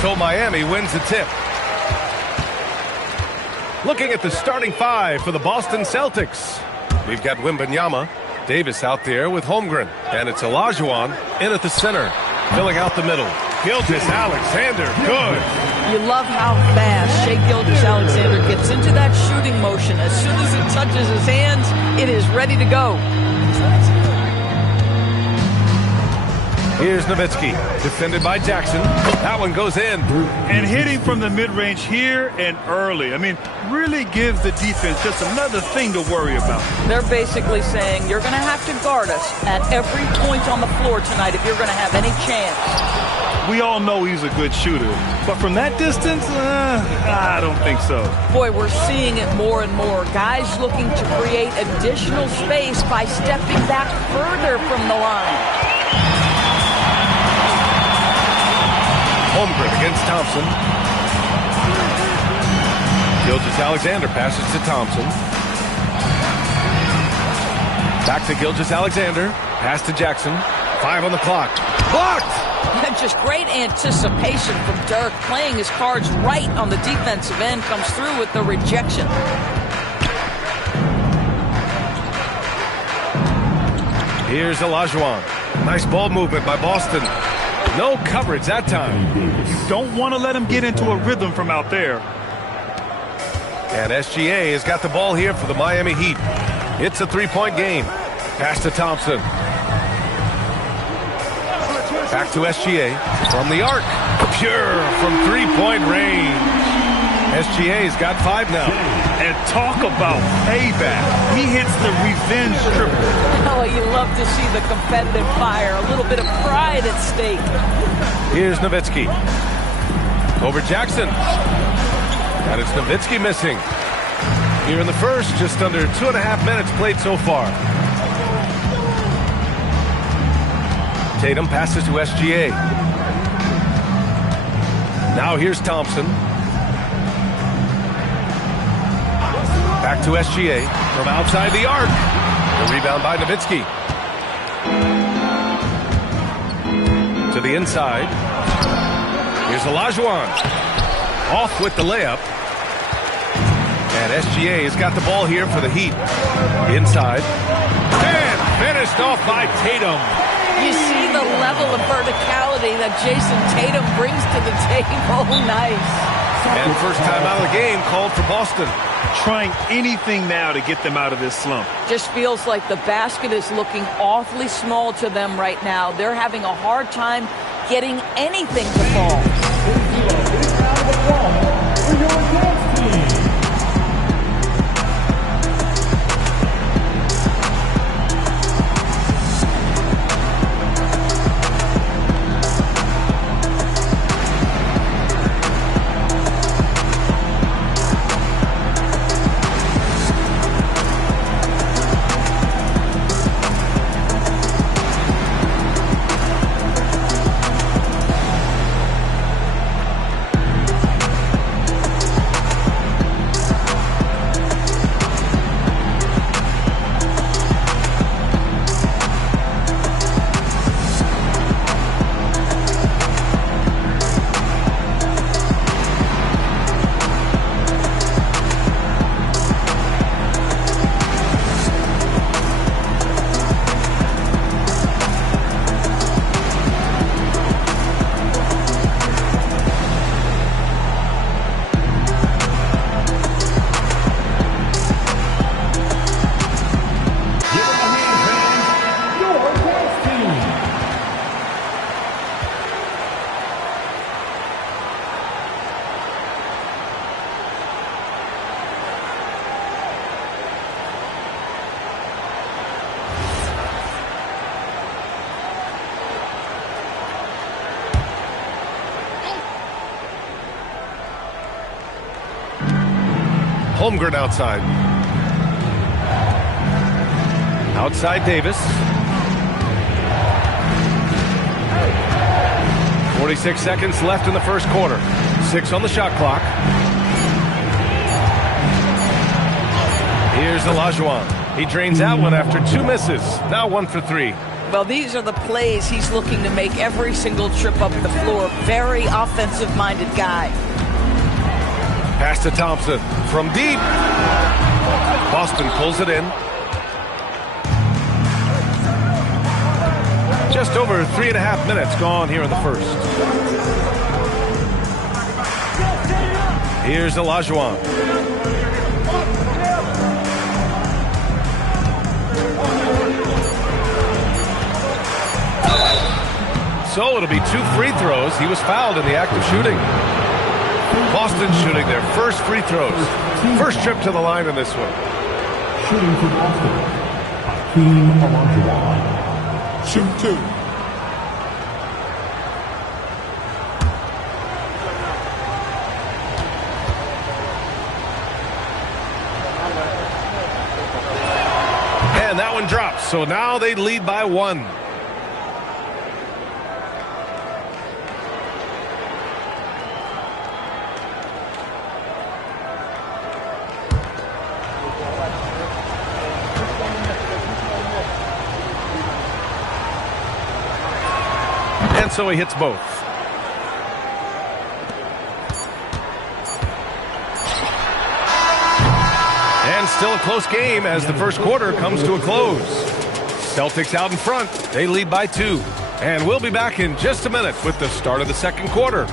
So Miami wins the tip. Looking at the starting five for the Boston Celtics. We've got Wembanyama, Davis out there with Holmgren. And it's Olajuwon in at the center, filling out the middle. Gilgeous-Alexander, good. You love how fast Shai Gilgeous-Alexander gets into that shooting motion. As soon as it touches his hands, it is ready to go. Here's Nowitzki, defended by Jackson. That one goes in. And hitting from the mid-range here and early. I mean, really gives the defense just another thing to worry about. They're basically saying you're going to have to guard us at every point on the floor tonight if you're going to have any chance. We all know he's a good shooter, but from that distance, I don't think so. Boy, we're seeing it more and more. Guys looking to create additional space by stepping back further from the line. Holmgren against Thompson. Gilgeous-Alexander passes to Thompson. Back to Gilgeous-Alexander. Pass to Jackson. 5 on the clock. Blocked! And just great anticipation from Dirk, playing his cards right on the defensive end, comes through with the rejection. Here's Olajuwon. Nice ball movement by Boston. No coverage that time. You don't want to let him get into a rhythm from out there. And SGA has got the ball here for the Miami Heat. It's a three-point game. Pass to Thompson. Back to SGA from the arc. Pure from three-point range. SGA's got 5 now. And talk about payback. He hits the revenge triple. Oh, you love to see the competitive fire. A little bit of pride at stake. Here's Nowitzki. Over Jackson. And it's Nowitzki missing. Here in the first, just under 2.5 minutes played so far. Tatum passes to SGA. Now here's Thompson. Back to SGA from outside the arc. The rebound by Nowitzki. To the inside. Here's Olajuwon. Off with the layup. And SGA has got the ball here for the Heat. Inside. And finished off by Tatum. You see the level of verticality that Jason Tatum brings to the table. Nice. And first time out of the game called for Boston. Trying anything now to get them out of this slump. Just feels like the basket is looking awfully small to them right now. They're having a hard time getting anything to fall. Holmgren outside. Outside Davis. 46 seconds left in the first quarter. 6 on the shot clock. Here's Olajuwon. He drains that one after 2 misses. Now 1 for 3. Well, these are the plays he's looking to make every single trip up the floor. Very offensive-minded guy. Pass to Thompson from deep. Boston pulls it in. Just over 3.5 minutes gone here in the first. Here's Olajuwon. So it'll be 2 free throws. He was fouled in the act of shooting. Boston shooting their first free throws. First trip to the line in this one. Shooting for Boston, Hakeem Olajuwon. Shoot 2. And that one drops. So now they lead by 1. And so he hits both. And still a close game as the first quarter comes to a close. Celtics out in front. They lead by 2. And we'll be back in just a minute with the start of the second quarter.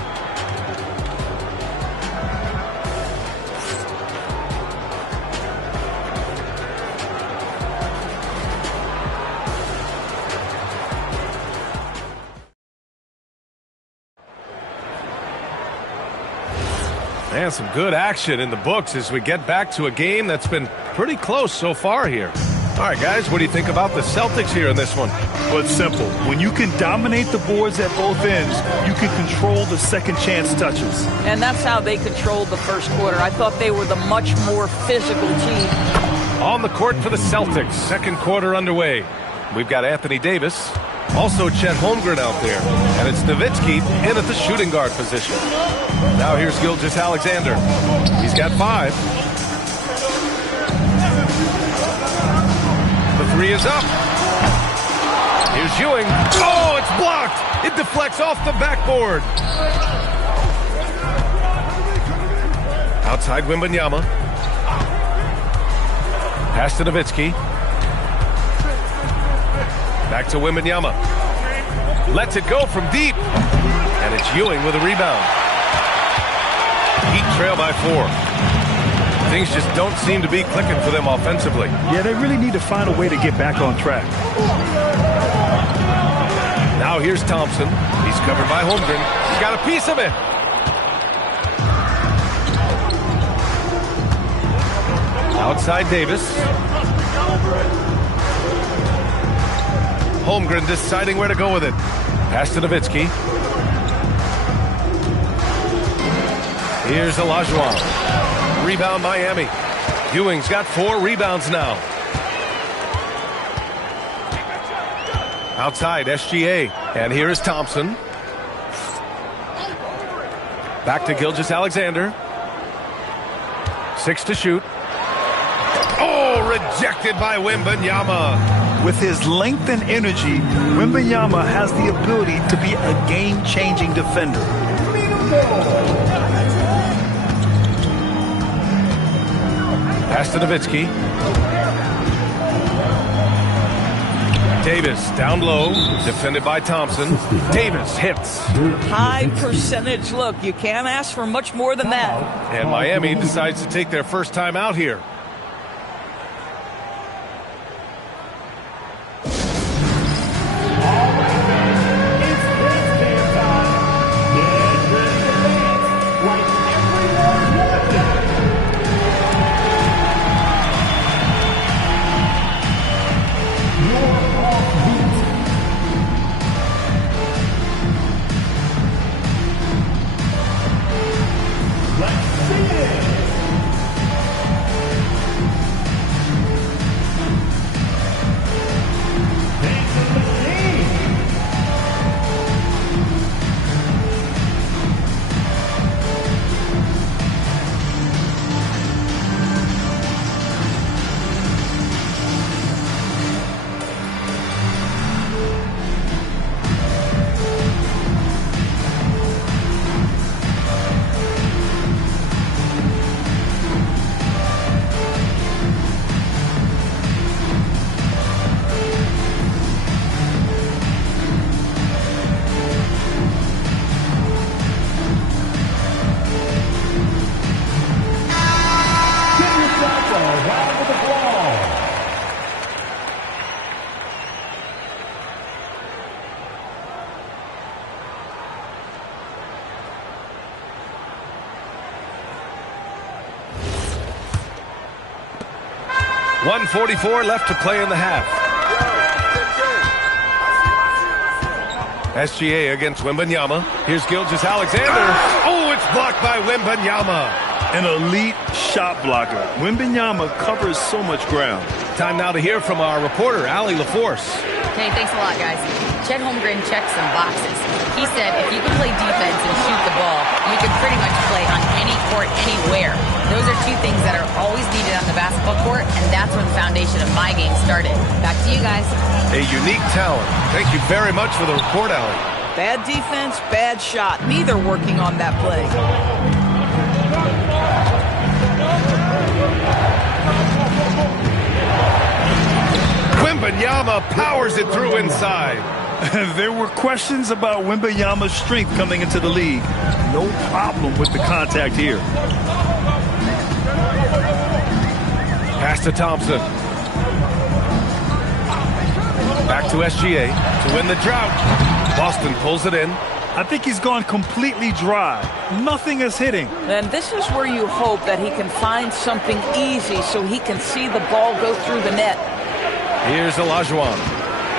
And some good action in the books as we get back to a game that's been pretty close so far here. All right, guys, what do you think about the Celtics here in this one? Well, it's simple. When you can dominate the boards at both ends, you can control the second chance touches. And that's how they controlled the first quarter. I thought they were the much more physical team. On the court for the Celtics, second quarter underway. We've got Anthony Davis, also Chet Holmgren out there, and it's Nowitzki in at the shooting guard position. Now here's Gilgeous-Alexander. He's got 5. The 3 is up. Here's Ewing. Oh, it's blocked. It deflects off the backboard. Outside Wembanyama. Pass to Nowitzki. Back to Wembanyama. Lets it go from deep. And it's Ewing with a rebound. Heat trail by 4. Things just don't seem to be clicking for them offensively. Yeah, they really need to find a way to get back on track. Now here's Thompson. He's covered by Holmgren. He's got a piece of it. Outside Davis. Holmgren deciding where to go with it. Pass to Nowitzki. Here's Olajuwon. Rebound Miami. Ewing's got 4 rebounds now. Outside SGA. And here is Thompson. Back to Gilgeous-Alexander. 6 to shoot. Oh, rejected by Wembanyama. With his length and energy, Wembanyama has the ability to be a game-changing defender. Pass to Nowitzki. Davis down low, defended by Thompson. Davis hits. High percentage look. You can't ask for much more than that. And Miami decides to take their first time out here. 1:44 left to play in the half. SGA against Wembanyama. Here's Gilgeous-Alexander. Oh, it's blocked by Wembanyama. An elite shot blocker. Wembanyama covers so much ground. Time now to hear from our reporter, Allie LaForce. Hey, thanks a lot, guys. Chet Holmgren checked some boxes. He said if you can play defense and shoot the ball, you can pretty much play on any court, anywhere. Those are two things that are always needed on the basketball court, and that's where the foundation of my game started. Back to you guys. A unique talent. Thank you very much for the report, Allie. Bad defense, bad shot. Neither working on that play. Wembanyama powers it through inside. There were questions about Wembanyama's strength coming into the league. No problem with the contact here. Pass to Thompson. Back to SGA to win the drought. Boston pulls it in. I think he's gone completely dry. Nothing is hitting. And this is where you hope that he can find something easy so he can see the ball go through the net. Here's Olajuwon.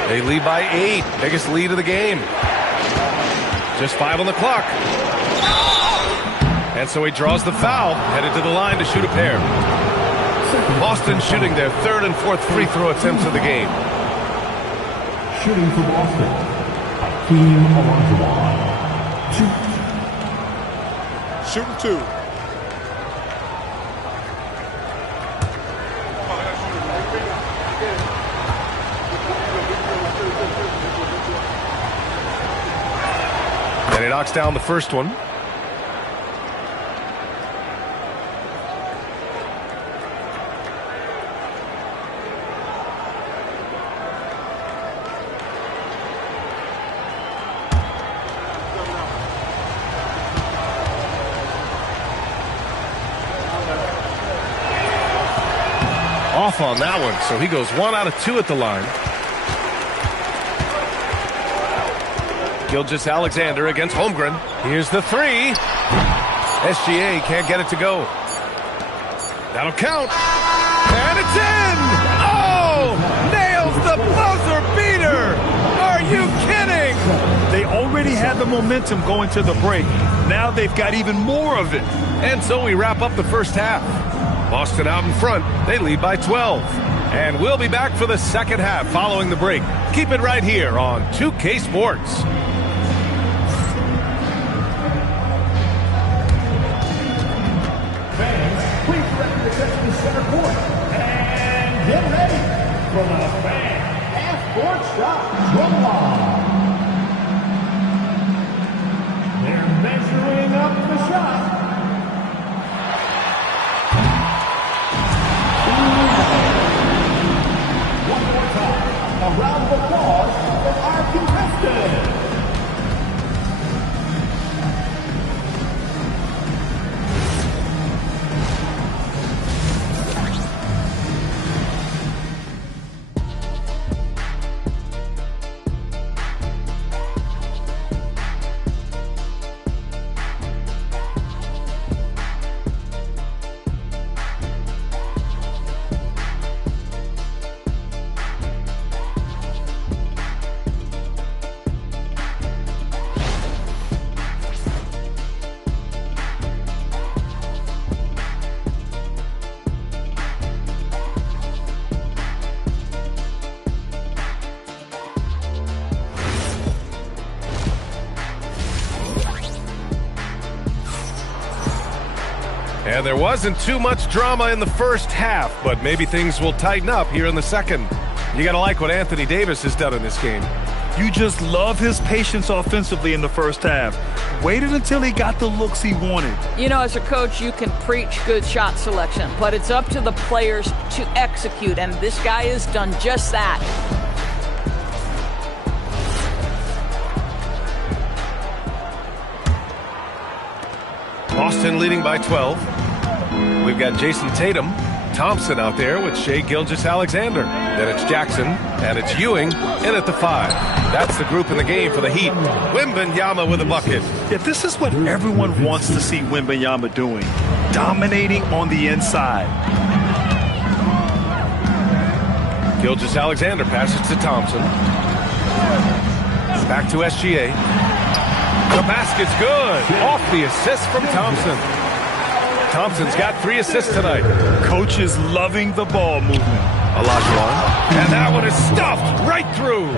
They lead by 8. Biggest lead of the game. Just 5 on the clock. And so he draws the foul. Headed to the line to shoot a pair. Boston shooting their 3rd and 4th free throw attempts of the game. Shooting for Boston, Hakeem Olajuwon. Shooting 2. And he knocks down the first one. Off on that one, so he goes 1 out of 2 at the line. Gilgeous-Alexander against Holmgren. Here's the 3. SGA can't get it to go. That'll count. And it's in! Oh! Nails the buzzer beater! Are you kidding? They already had the momentum going to the break. Now they've got even more of it. And so we wrap up the first half. Boston out in front. They lead by 12. And we'll be back for the second half following the break. Keep it right here on 2K Sports. Center court. And get ready for the fan half-court shot drumline. They're measuring up the shot. One more time. A round of applause for our contestants. And there wasn't too much drama in the first half, but maybe things will tighten up here in the second. You got to like what Anthony Davis has done in this game. You just love his patience offensively in the first half. Waited until he got the looks he wanted. You know, as a coach, you can preach good shot selection, but it's up to the players to execute, and this guy has done just that. Boston leading by 12. We've got Jason Tatum, Thompson out there with Shai Gilgeous-Alexander. Then it's Jackson, and it's Ewing in at the 5. That's the group in the game for the Heat. Wembanyama with a bucket. Yeah, this is what everyone wants to see Wembanyama doing. Dominating on the inside. Gilgeous-Alexander passes to Thompson. Back to SGA. The basket's good. Off the assist from Thompson. Thompson's got 3 assists tonight. Coach is loving the ball movement. Olajuwon. And that one is stuffed right through.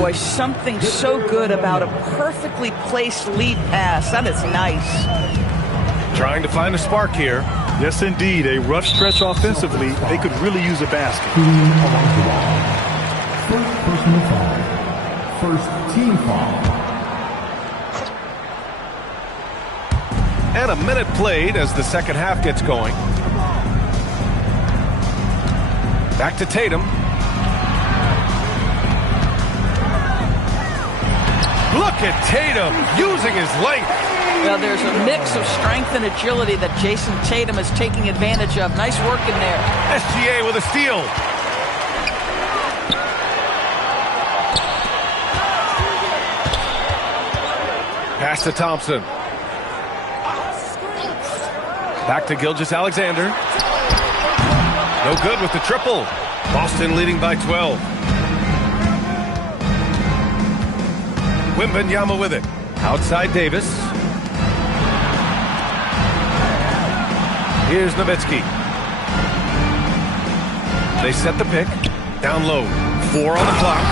Boy, something so good about a perfectly placed lead pass. That is nice. Trying to find a spark here. Yes, indeed. A rough stretch offensively. They could really use a basket. First personal foul. First team foul. And a minute played as the second half gets going. Back to Tatum. Look at Tatum using his length. Well, there's a mix of strength and agility that Jason Tatum is taking advantage of. Nice work in there. SGA with a steal. Pass to Thompson. Back to Gilgeous-Alexander. No good with the triple. Boston leading by 12. Wembanyama with it. Outside Davis. Here's Nowitzki. They set the pick. Down low. 4 on the clock.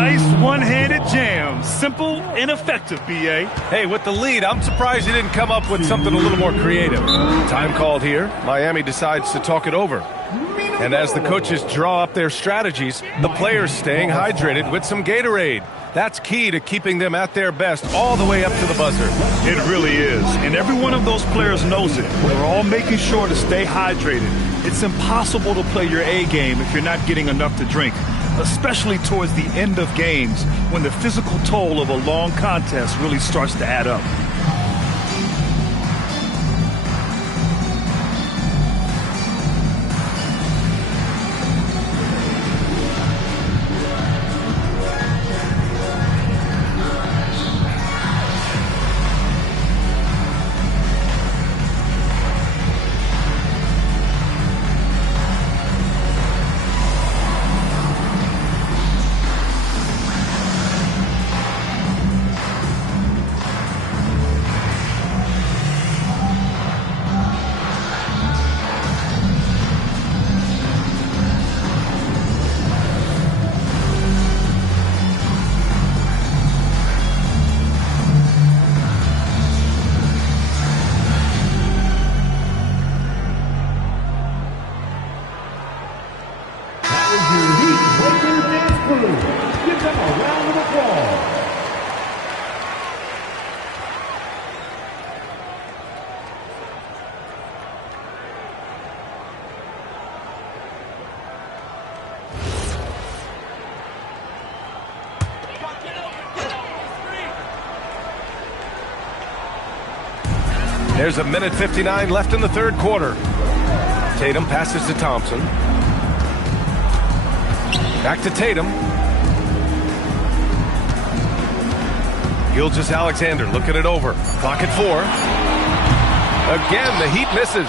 Nice one-handed jam. Simple and effective, B.A. Hey, with the lead, I'm surprised he didn't come up with something a little more creative. Time called here. Miami decides to talk it over. And as the coaches draw up their strategies, the players staying hydrated with some Gatorade. That's key to keeping them at their best all the way up to the buzzer. It really is. And every one of those players knows it. They're all making sure to stay hydrated. It's impossible to play your A game if you're not getting enough to drink, especially towards the end of games when the physical toll of a long contest really starts to add up. Give them a round of applause. There's a minute 59 left in the third quarter. Tatum passes to Thompson. Back to Tatum. Gilgeous-Alexander looking it over. Clock at 4. Again, the Heat misses.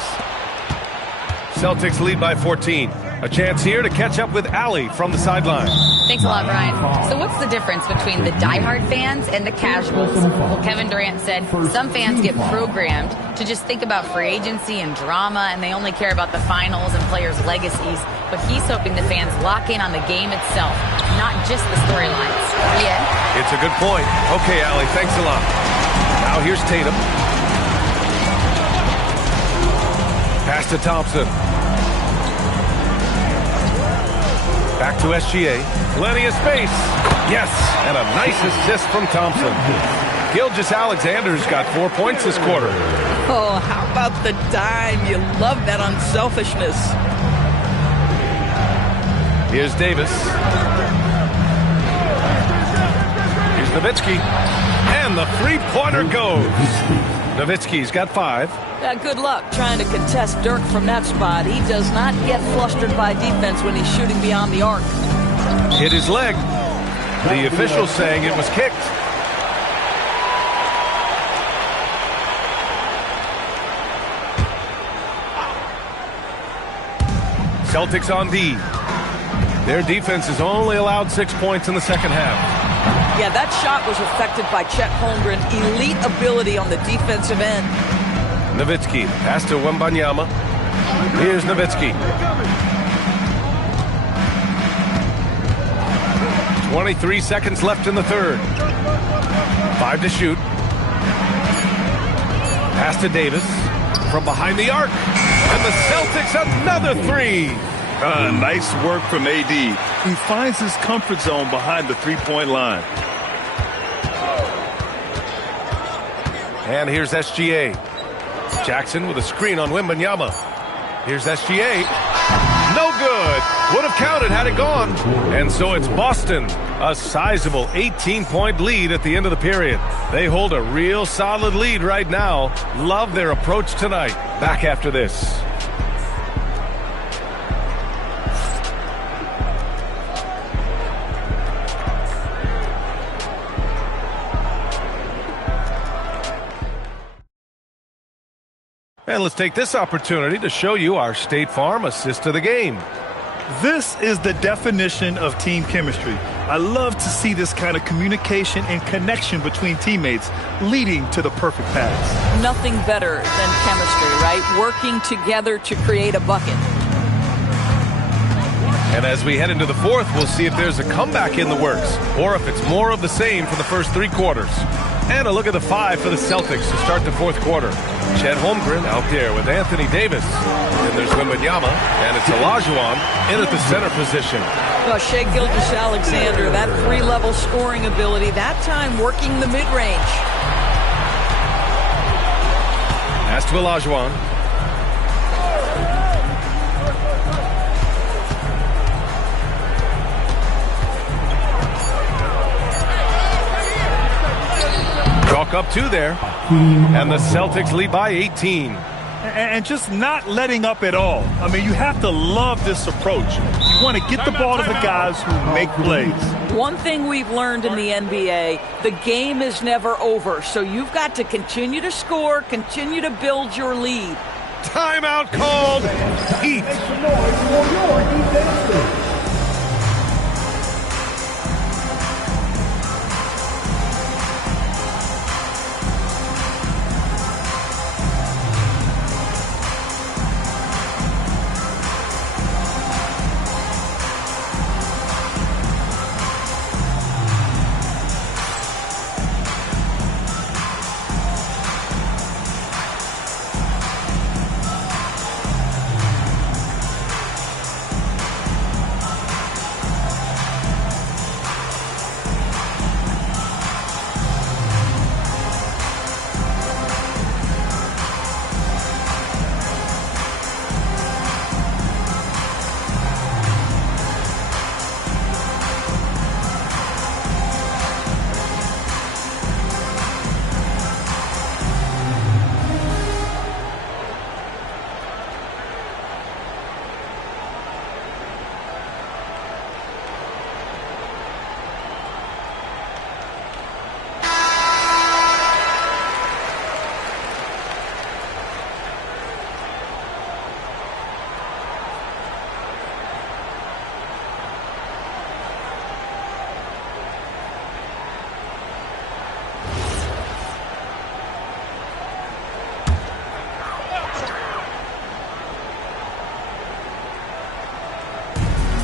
Celtics lead by 14. A chance here to catch up with Allie from the sideline. Thanks a lot, Brian. So what's the difference between the diehard fans and the casuals? Well, Kevin Durant said some fans get programmed to just think about free agency and drama, and they only care about the finals and players' legacies. But he's hoping the fans lock in on the game itself, not just the storylines. Yeah. It's a good point. Okay, Allie, thanks a lot. Now here's Tatum. Pass to Thompson. Back to SGA. Plenty of space. Yes, and a nice assist from Thompson. Gilgeous-Alexander's got 4 points this quarter. Oh, how about the dime? You love that unselfishness. Here's Davis. Here's Nowitzki. And the three-pointer goes. Nowitzki's got 5. Good luck trying to contest Dirk from that spot. He does not get flustered by defense when he's shooting beyond the arc. Hit his leg. The official saying it was kicked. Celtics on D. Their defense has only allowed 6 points in the second half. Yeah, that shot was affected by Chet Holmgren. Elite ability on the defensive end. Nowitzki, pass to Wembanyama. Here's Nowitzki. 23 seconds left in the third. 5 to shoot. Pass to Davis from behind the arc. And the Celtics another three. Nice work from AD. He finds his comfort zone behind the three-point line. And here's SGA. Jackson with a screen on Wembanyama. Here's SGA. No good. Would have counted had it gone. And so it's Boston. A sizable 18-point lead at the end of the period. They hold a real solid lead right now. Love their approach tonight. Back after this. And let's take this opportunity to show you our State Farm assist of the game. This is the definition of team chemistry. I love to see this kind of communication and connection between teammates leading to the perfect pass. Nothing better than chemistry, right? Working together to create a bucket. And as we head into the fourth, we'll see if there's a comeback in the works or if it's more of the same for the first 3 quarters. And a look at the 5 for the Celtics to start the fourth quarter. Chet Holmgren out there with Anthony Davis. And there's Wembanyama, and it's Olajuwon in at the center position. Well, Shai Gilgeous-Alexander, that 3-level scoring ability, that time working the mid-range. Pass to Olajuwon. Chalk up 2 there. And the Celtics lead by 18. And just not letting up at all. I mean, you have to love this approach. You want to get the ball to the guys who make plays. One thing we've learned in the NBA, the game is never over. So you've got to continue to score, continue to build your lead. Timeout called. Heat.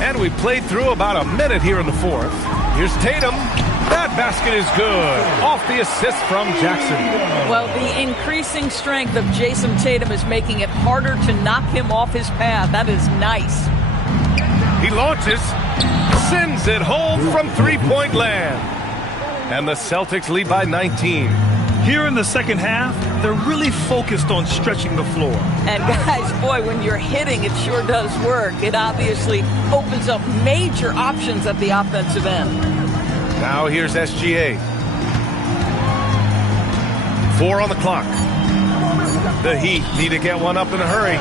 And we played through about a minute here in the fourth. Here's Tatum. That basket is good. Off the assist from Jackson. Well, the increasing strength of Jason Tatum is making it harder to knock him off his path. That is nice. He launches, sends it home from three-point land. And the Celtics lead by 19. Here in the second half, they're really focused on stretching the floor. And guys, boy, when you're hitting, it sure does work. It obviously opens up major options at the offensive end. Now here's SGA. 4 on the clock. The Heat need to get one up in a hurry.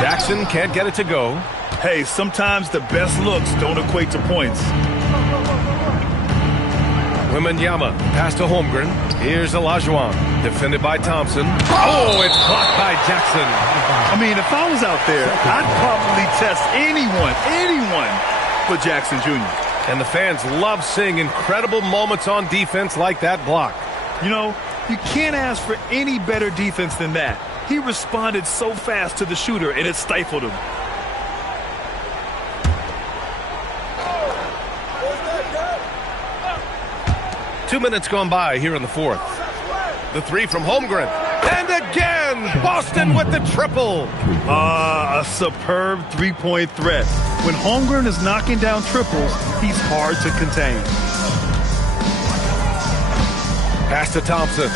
Jackson can't get it to go. Hey, sometimes the best looks don't equate to points. Wembanyama, pass to Holmgren. Here's Olajuwon, defended by Thompson. Oh, it's blocked by Jackson. I mean, if I was out there, I'd probably test anyone for Jackson Jr. And the fans love seeing incredible moments on defense like that block. You know, you can't ask for any better defense than that. He responded so fast to the shooter, and it stifled him. Two minutes gone by here in the fourth. The three from Holmgren. And again, Boston with the triple. A superb three-point threat. When Holmgren is knocking down triples, he's hard to contain. Pass to Thompson.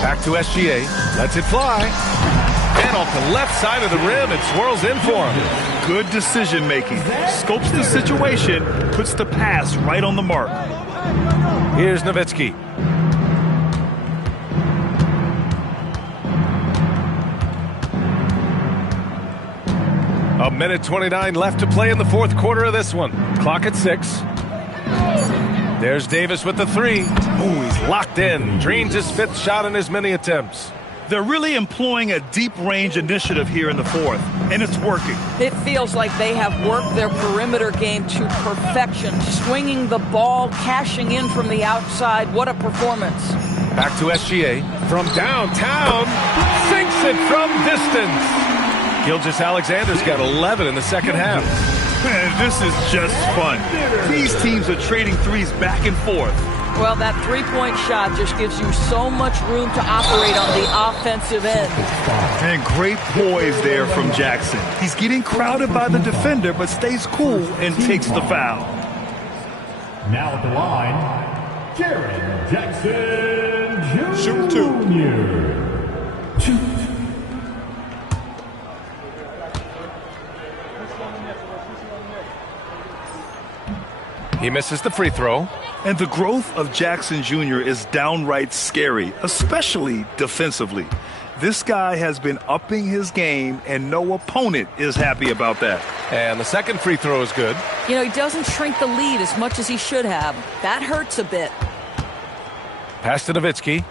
Back to SGA. Lets it fly. And off the left side of the rim, it swirls in for him. Good decision-making. Scopes the situation, puts the pass right on the mark. Here's Nowitzki. A minute 29 left to play in the fourth quarter of this one. Clock at 6. There's Davis with the three. Ooh, he's locked in. Dreams his fifth shot in as many attempts. They're really employing a deep-range initiative here in the fourth, and it's working. It feels like they have worked their perimeter game to perfection, swinging the ball, cashing in from the outside. What a performance. Back to SGA. From downtown, sinks it from distance. Gilgeous-Alexander's got 11 in the second half. Man, this is just fun. These teams are trading threes back and forth. Well, that three-point shot just gives you so much room to operate on the offensive end. And great poise there from Jackson. He's getting crowded by the defender, but stays cool and takes the foul. Now at the line, Jaren Jackson Jr. Shoot two. He misses the free throw. And the growth of Jackson Jr. is downright scary, especially defensively. This guy has been upping his game, and no opponent is happy about that. And the second free throw is good. You know, he doesn't shrink the lead as much as he should have. That hurts a bit. Pass to Nowitzki.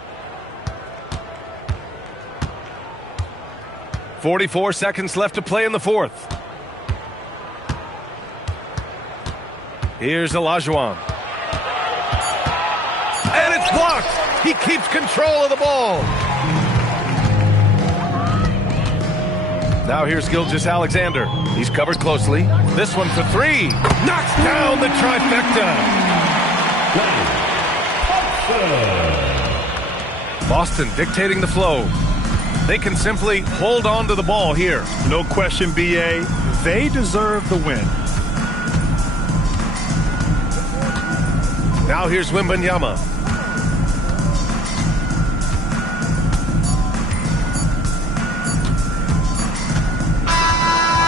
44 seconds left to play in the fourth. Here's Olajuwon. And it's blocked. He keeps control of the ball. Now here's Gilgeous-Alexander. He's covered closely. This one for three. Knocks down the trifecta. Boston dictating the flow. They can simply hold on to the ball here. No question, B.A. They deserve the win. Now here's Wembanyama.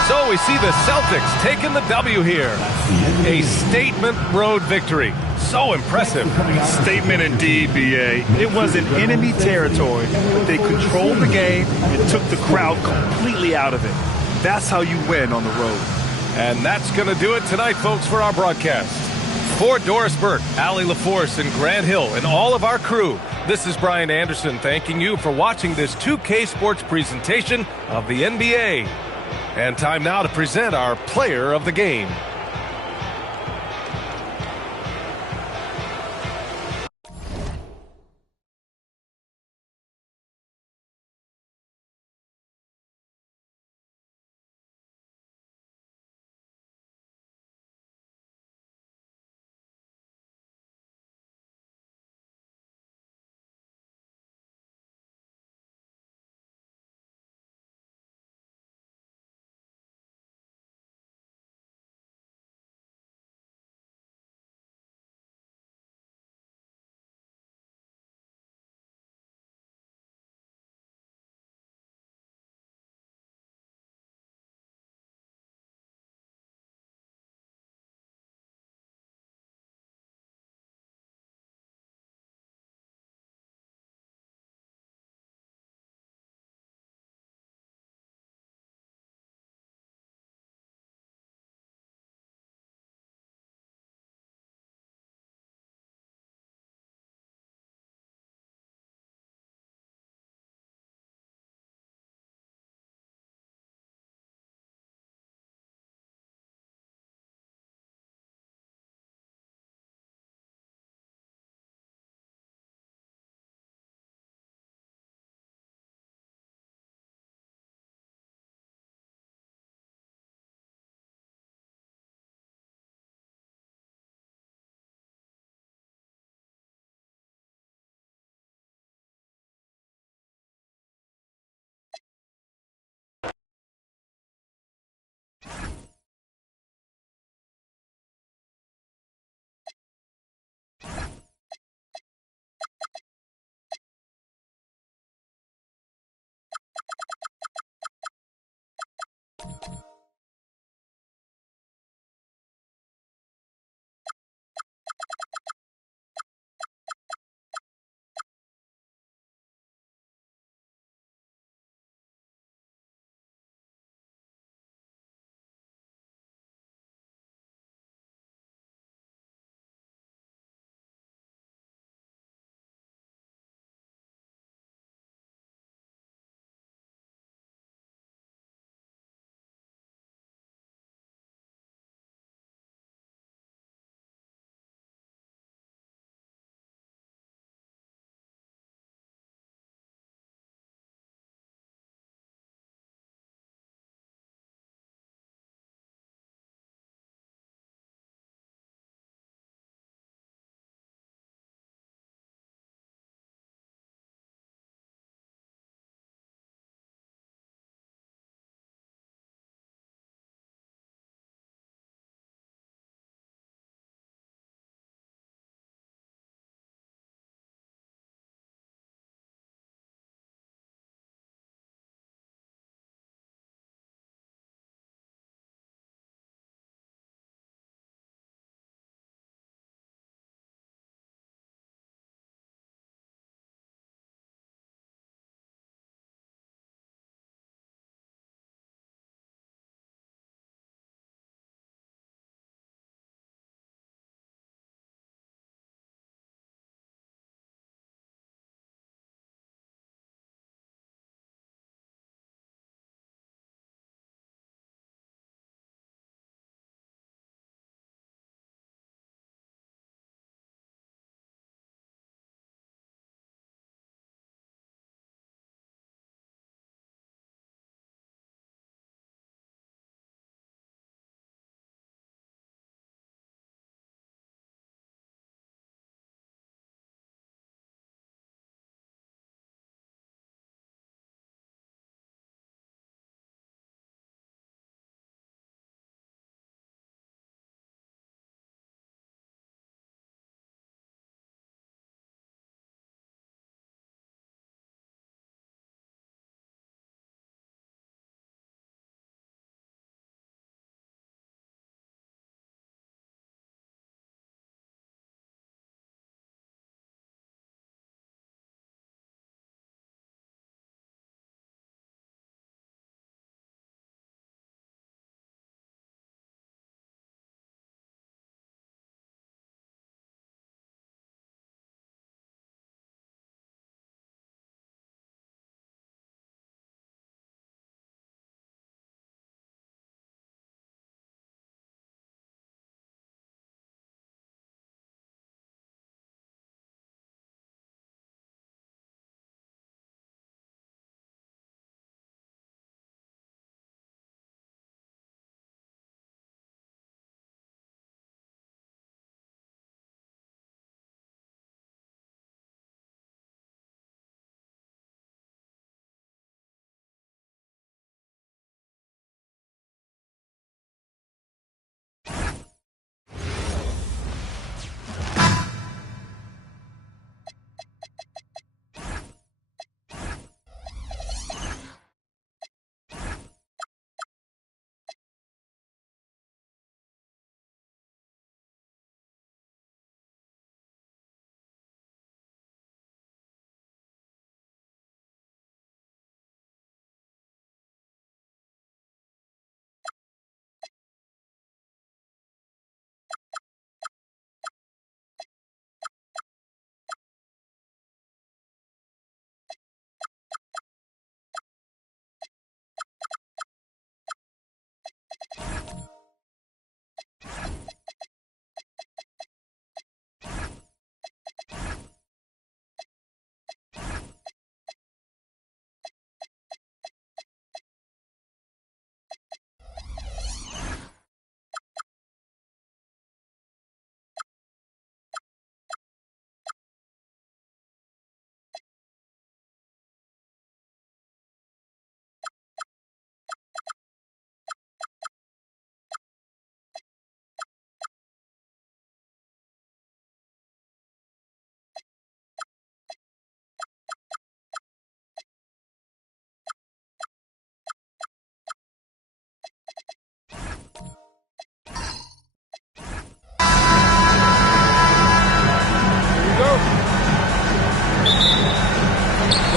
So we see the Celtics taking the W here. A statement road victory. So impressive. Statement indeed, B.A. It was in enemy territory, but they controlled the game and took the crowd completely out of it. That's how you win on the road. And that's going to do it tonight, folks, for our broadcast. For Doris Burke, Allie LaForce, and Grant Hill, and all of our crew, this is Brian Anderson thanking you for watching this 2K Sports presentation of the NBA. And time now to present our player of the game.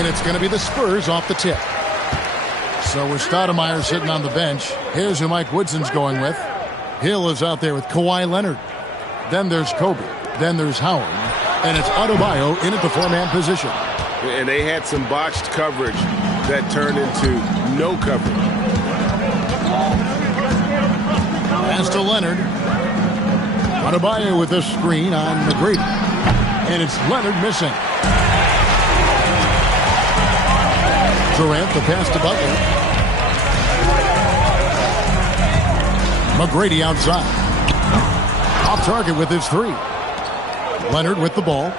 and it's going to be the Spurs off the tip. So with Stoudemire sitting on the bench, here's who Mike Woodson's going with. Hill is out there with Kawhi Leonard. Then there's Kobe. Then there's Howard. And it's Adebayo in at the 4-man position. And they had some botched coverage that turned into no coverage. Pass to Leonard. Adebayo with a screen on McGrady. And it's Leonard missing. Durant, the pass to Butler. McGrady outside. Off target with his 3. Leonard with the ball.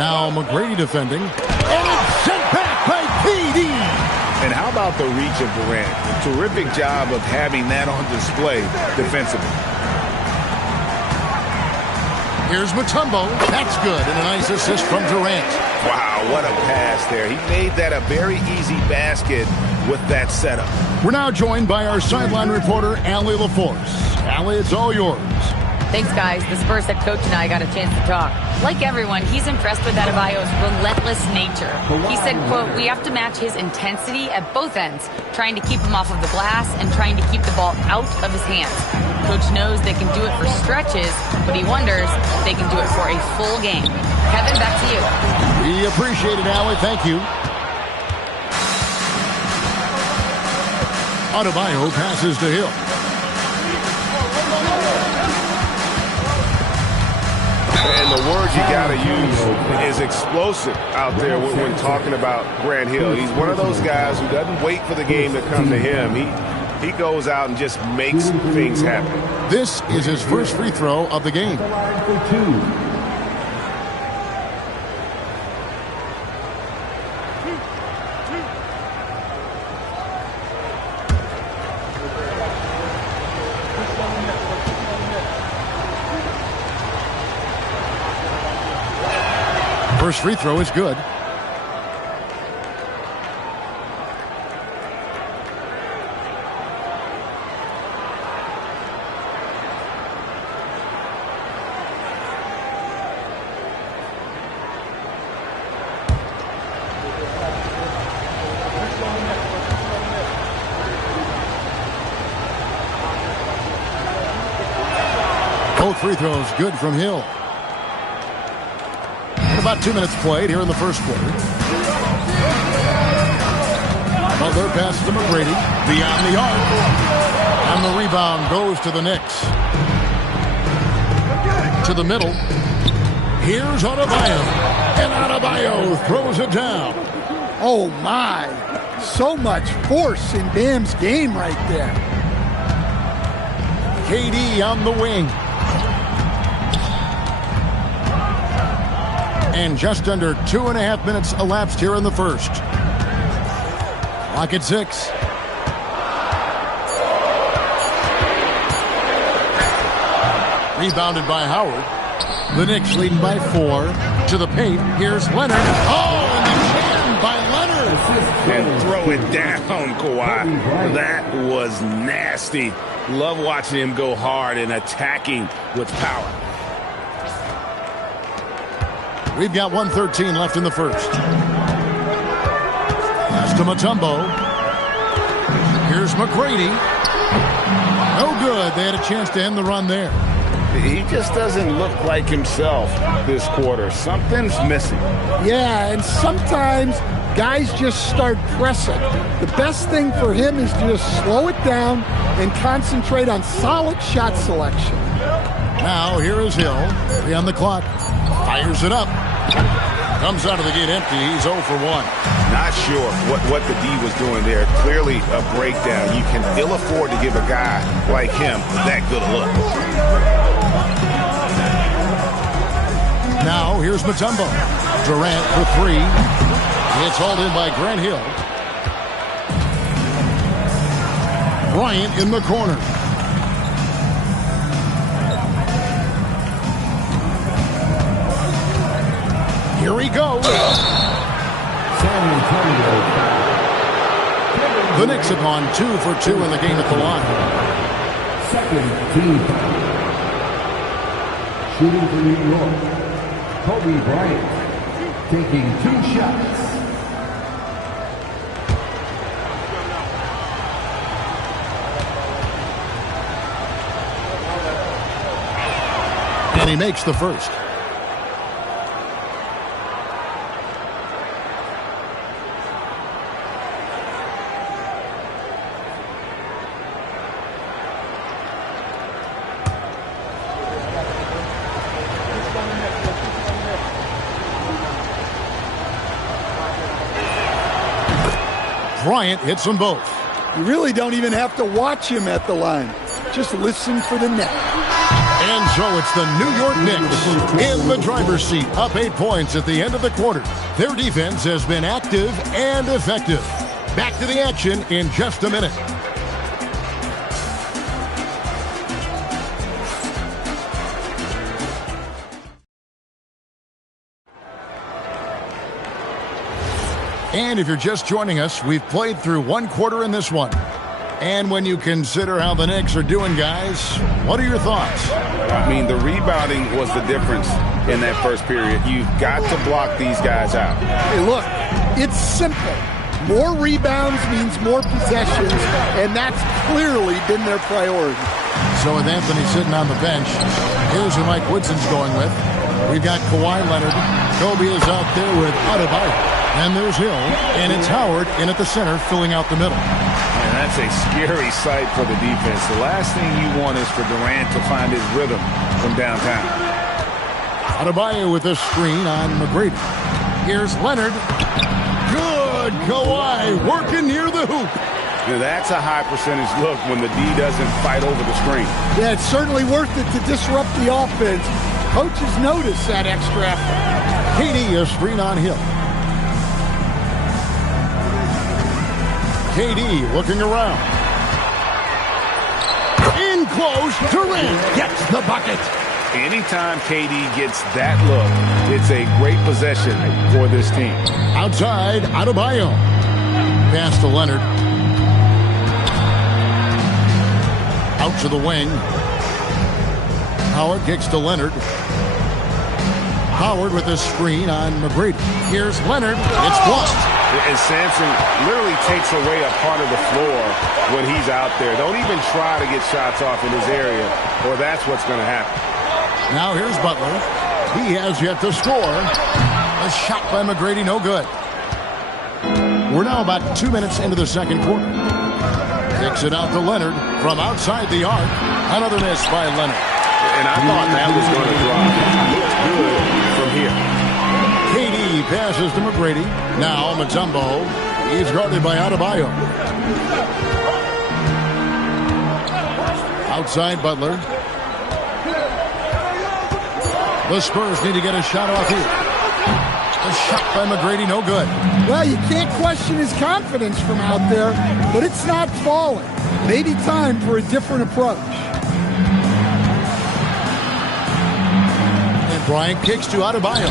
Now McGrady defending. And it's sent back by KD. And how about the reach of Durant? A terrific job of having that on display defensively. Here's Mutombo. That's good. And a nice assist from Durant. Wow, what a pass there. He made that a very easy basket with that setup. We're now joined by our sideline reporter, Allie LaForce. Allie, it's all yours. Thanks, guys. The Spurs head coach and I got a chance to talk. Like everyone, he's impressed with Adebayo's relentless nature. He said, quote, "We have to match his intensity at both ends, trying to keep him off of the glass and trying to keep the ball out of his hands. Coach knows they can do it for stretches, but he wonders if they can do it for a full game." Kevin, back to you. We appreciate it, Allie. Thank you. Adebayo passes to Hill. And the word you got to use is explosive out there when talking about Grant Hill. He's one of those guys who doesn't wait for the game to come to him. He goes out and just makes things happen. This is his first free throw of the game. First free throw is good. Both free throws good from Hill. About 2 minutes played here in the first quarter. Butler passes to McGrady. Beyond the arc. And the rebound goes to the Knicks. To the middle. Here's Adebayo. And Adebayo throws it down. Oh, my. So much force in Bam's game right there. KD on the wing. And just under 2.5 minutes elapsed here in the first. Clock at 6. Rebounded by Howard. The Knicks leading by 4. To the paint. Here's Leonard. Oh, and the jam by Leonard. And throw it down, Kawhi. That was nasty. Love watching him go hard and attacking with power. We've got 1:13 left in the first. Pass to Mutombo. Here's McGrady. No good. They had a chance to end the run there. He just doesn't look like himself this quarter. Something's missing. Yeah, and sometimes guys just start pressing. The best thing for him is to just slow it down and concentrate on solid shot selection. Now here is Hill. 3 on the clock. Fires it up. Comes out of the gate empty. He's 0 for 1. Not sure what the D was doing there. Clearly a breakdown. You can ill afford to give a guy like him that good a look. Now here's Mutombo. Durant for 3. It's hauled in by Grant Hill. Bryant in the corner. Here he goes. The Knicks have gone 2 for 2 in the game at the line. Second team. Shooting for New York, Kobe Bryant taking 2 shots. And he makes the first. Bryant hits them both. You really don't even have to watch him at the line. Just listen for the net. And so it's the New York Knicks in the driver's seat, up 8 points at the end of the quarter. Their defense has been active and effective. Back to the action in just a minute. And if you're just joining us, we've played through one quarter in this one. And when you consider how the Knicks are doing, guys, what are your thoughts? I mean, the rebounding was the difference in that first period. You've got to block these guys out. Hey, look, it's simple. More rebounds means more possessions, and that's clearly been their priority. So with Anthony sitting on the bench, here's who Mike Woodson's going with. We've got Kawhi Leonard. Kobe is out there with Adebayo. And there's Hill, and it's Howard in at the center, filling out the middle. And that's a scary sight for the defense. The last thing you want is for Durant to find his rhythm from downtown. Adebayo with a screen on McGrady. Here's Leonard. Good Kawhi working near the hoop. Now, that's a high percentage look when the D doesn't fight over the screen. Yeah, it's certainly worth it to disrupt the offense. Coaches notice that extra effort. KD a screen on Hill. KD looking around. In close, Durant gets the bucket. Anytime KD gets that look, it's a great possession for this team. Outside, Adebayo. Pass to Leonard. Out to the wing. Howard kicks to Leonard. Howard with a screen on McGrady. Here's Leonard. It's blocked. And Sampson literally takes away a part of the floor when he's out there. Don't even try to get shots off in his area, or that's what's going to happen. Now here's Butler. He has yet to score. A shot by McGrady, no good. We're now about 2 minutes into the second quarter. Kicks it out to Leonard from outside the arc. Another miss by Leonard. And I thought that was going to drop. Looks good from here. KD passes to McGrady. Now Mutombo. He's guarded by Adebayo. Outside Butler. The Spurs need to get a shot off here. A shot by McGrady, no good. Well, you can't question his confidence from out there, but it's not falling. Maybe time for a different approach. And Bryant kicks to Adebayo.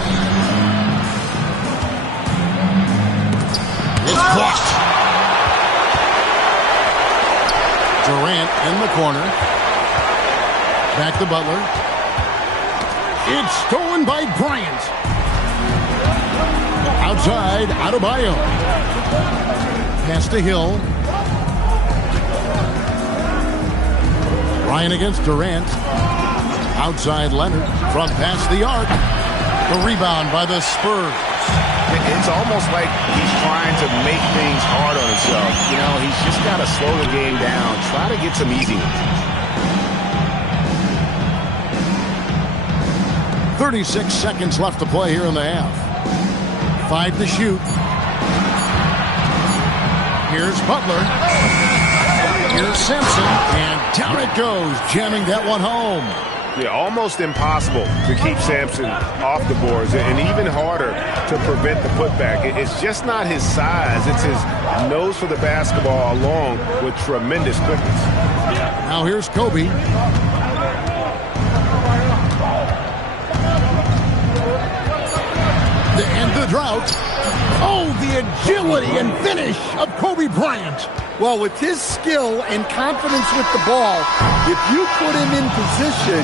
It's blocked. Durant in the corner. Back to Butler. It's stolen by Bryant. Outside, Adebayo. Pass to Hill. Bryant against Durant. Outside Leonard. From past the arc. The rebound by the Spurs. It's almost like he's trying to make things hard on himself. You know, he's just got to slow the game down. Try to get some easy ones. 36 seconds left to play here in the half. 5 to shoot. Here's Butler. Here's Sampson. And down it goes, jamming that one home. Yeah, almost impossible to keep Sampson off the boards, and even harder to prevent the putback. It's just not his size. It's his nose for the basketball along with tremendous quickness. Now here's Kobe. To end the drought. Oh, the agility and finish of Kobe Bryant. Well, with his skill and confidence with the ball, if you put him in position,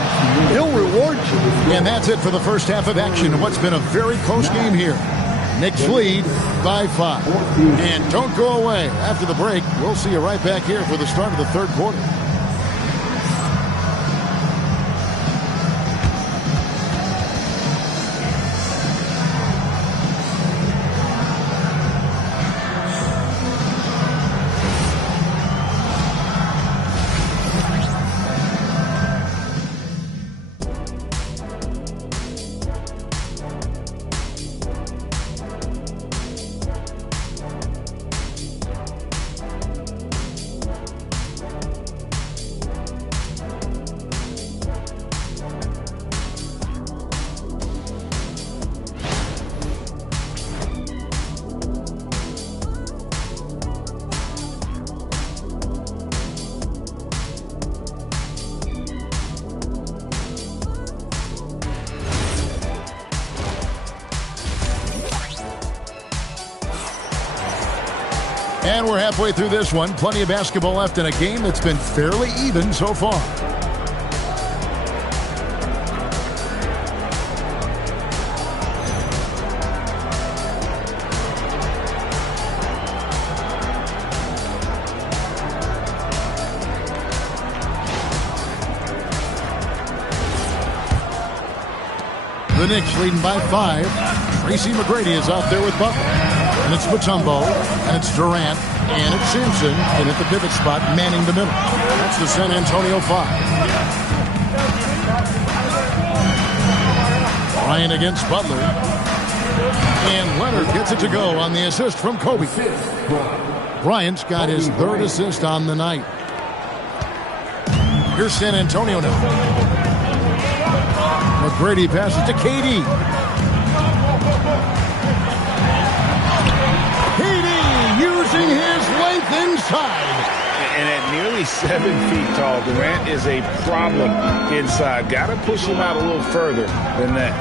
he'll reward you. And that's it for the first half of action in what's been a very close game here. Knicks lead by 5. And don't go away. After the break, we'll see you right back here for the start of the third quarter. And we're halfway through this one. Plenty of basketball left in a game that's been fairly even so far. The Knicks leading by 5. Tracy McGrady is out there with Butler. And it's Mutombo, and it's Durant, and it's Simpson, and at the pivot spot, manning the middle. That's the San Antonio 5. Bryant against Butler. And Leonard gets it to go on the assist from Kobe. Bryant's got his 3rd assist on the night. Here's San Antonio now. McGrady passes to KD. KD using his length inside. And at nearly 7 feet tall, Durant is a problem inside. Got to push him out a little further than that.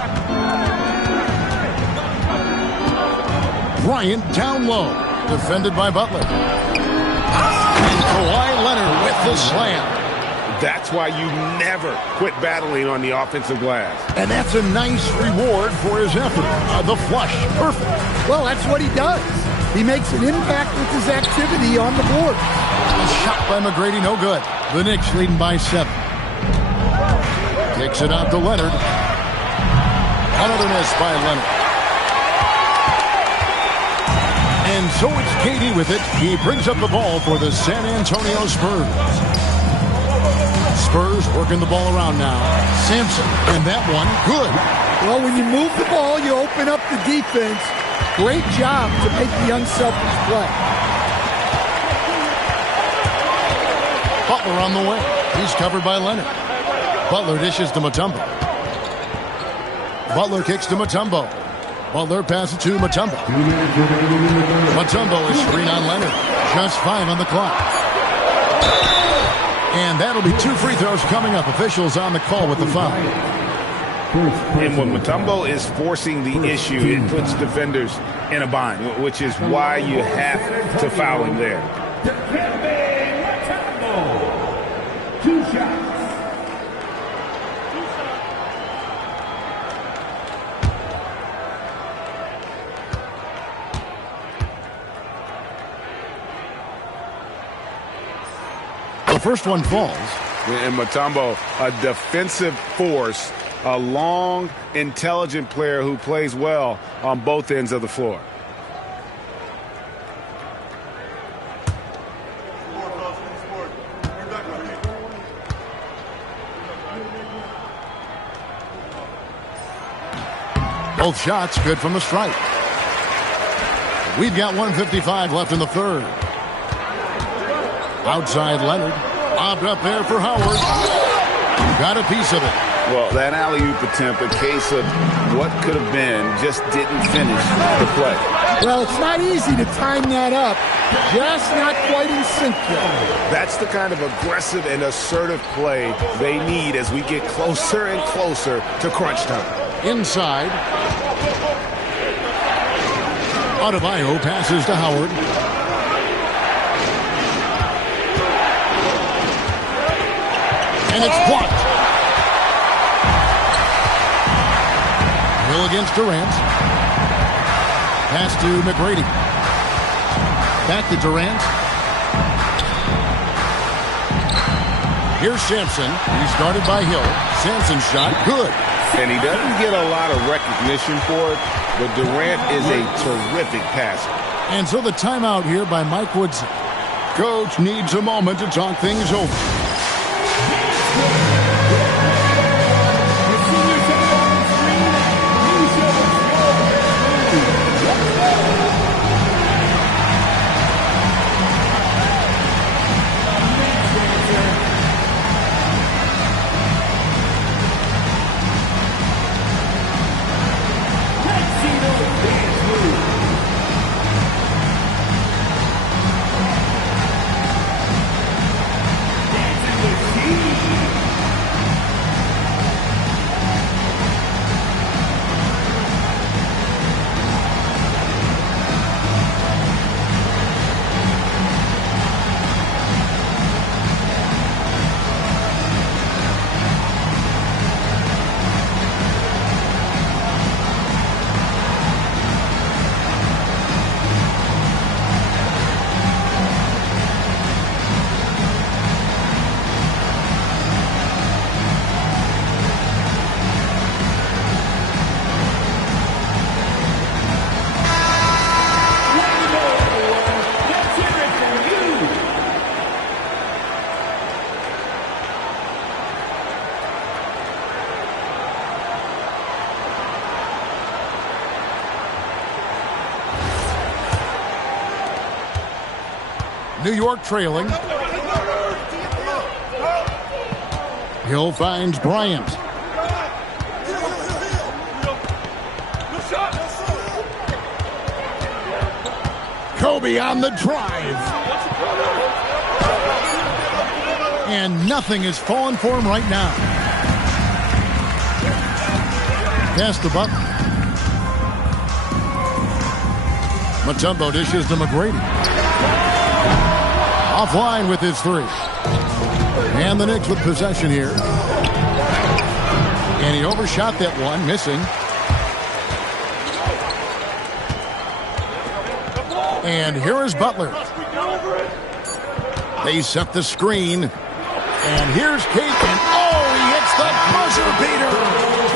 Bryant down low. Defended by Butler. And Kawhi Leonard with the slam. That's why you never quit battling on the offensive glass. And that's a nice reward for his effort. The flush, perfect. Well, that's what he does. He makes an impact with his activity on the board. A shot by McGrady, no good. The Knicks leading by 7. Takes it out to Leonard. Another miss by Leonard. And so it's KD with it. He brings up the ball for the San Antonio Spurs. Spurs working the ball around now. Sampson, and that one, good. Well, when you move the ball, you open up the defense. Great job to make the unselfish play. Butler on the way. He's covered by Leonard. Butler dishes to Mutombo. Butler kicks to Mutombo. Butler passes to Mutombo. Mutombo is screen on Leonard. Just 5 on the clock. And that'll be 2 free throws coming up. Officials on the call with the foul. And when Mutombo is forcing the issue, it puts defenders in a bind, which is why you have to foul him there. 2 shots. The first one falls. And Mutombo, a defensive force, a long, intelligent player who plays well on both ends of the floor. Both shots good from the stripe. We've got 1:55 left in the 3rd. Outside Leonard. Lobbed up there for Howard. Got a piece of it. Well, that alley-oop attempt, a case of what could have been, just didn't finish the play. Well, it's not easy to time that up. Just not quite in sync yet. That's the kind of aggressive and assertive play they need as we get closer and closer to crunch time. Inside. Adebayo passes to Howard. And it's blocked. Hill against Durant. Pass to McGrady. Back to Durant. Here's Sampson. He's guarded by Hill. Sampson's shot, good. And he doesn't get a lot of recognition for it, but Durant is a terrific passer. And so the timeout here by Mike Woodson. Coach needs a moment to talk things over. New York trailing. Hill finds Bryant. Kobe on the drive. And nothing is falling for him right now. Pass the Butler. Mutombo dishes to McGrady. Offline with his three. And the Knicks with possession here. And he overshot that one, missing. And here is Butler. They set the screen. And here's Cate. And oh, he hits the buzzer beater.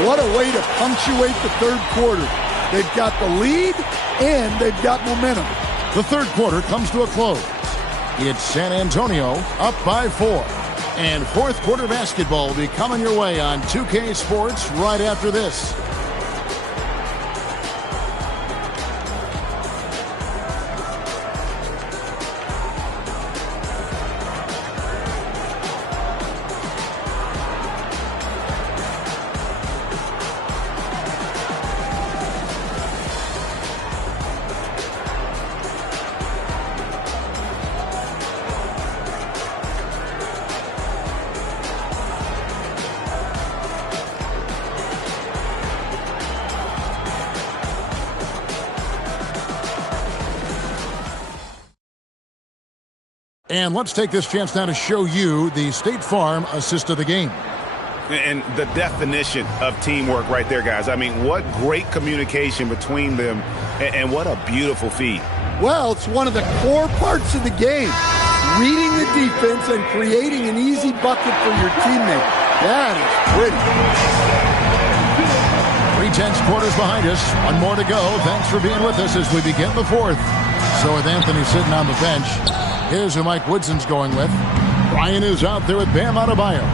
What a way to punctuate the third quarter. They've got the lead, and they've got momentum. The third quarter comes to a close. It's San Antonio up by 4. And fourth quarter basketball will be coming your way on 2K Sports right after this. And let's take this chance now to show you the State Farm assist of the game. And the definition of teamwork right there, guys. I mean, what great communication between them, and what a beautiful feed. Well, it's one of the core parts of the game. Reading the defense and creating an easy bucket for your teammate. That is pretty. 3/10 quarters behind us. One more to go. Thanks for being with us as we begin the fourth. So with Anthony sitting on the bench, here's who Mike Woodson's going with. Bryant is out there with Bam Adebayo.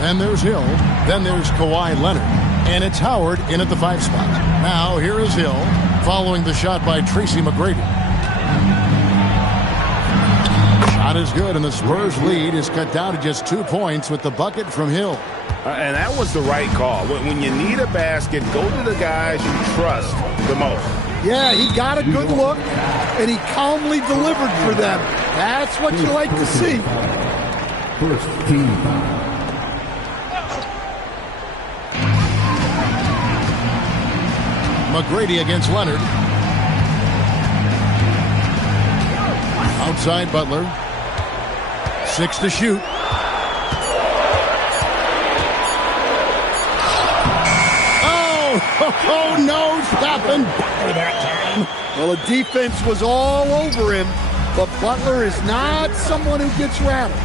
Then there's Hill. Then there's Kawhi Leonard. And it's Howard in at the 5 spot. Now here is Hill following the shot by Tracy McGrady. Shot is good, and the Spurs lead is cut down to just 2 points with the bucket from Hill. And that was the right call. When you need a basket, go to the guys you trust the most. Yeah, he got a good look, and he calmly delivered for them. That's what you like to see. First team. McGrady against Leonard. Outside Butler. 6 to shoot. Oh, no, stopping Butler that time. Well, the defense was all over him, but Butler is not someone who gets rattled.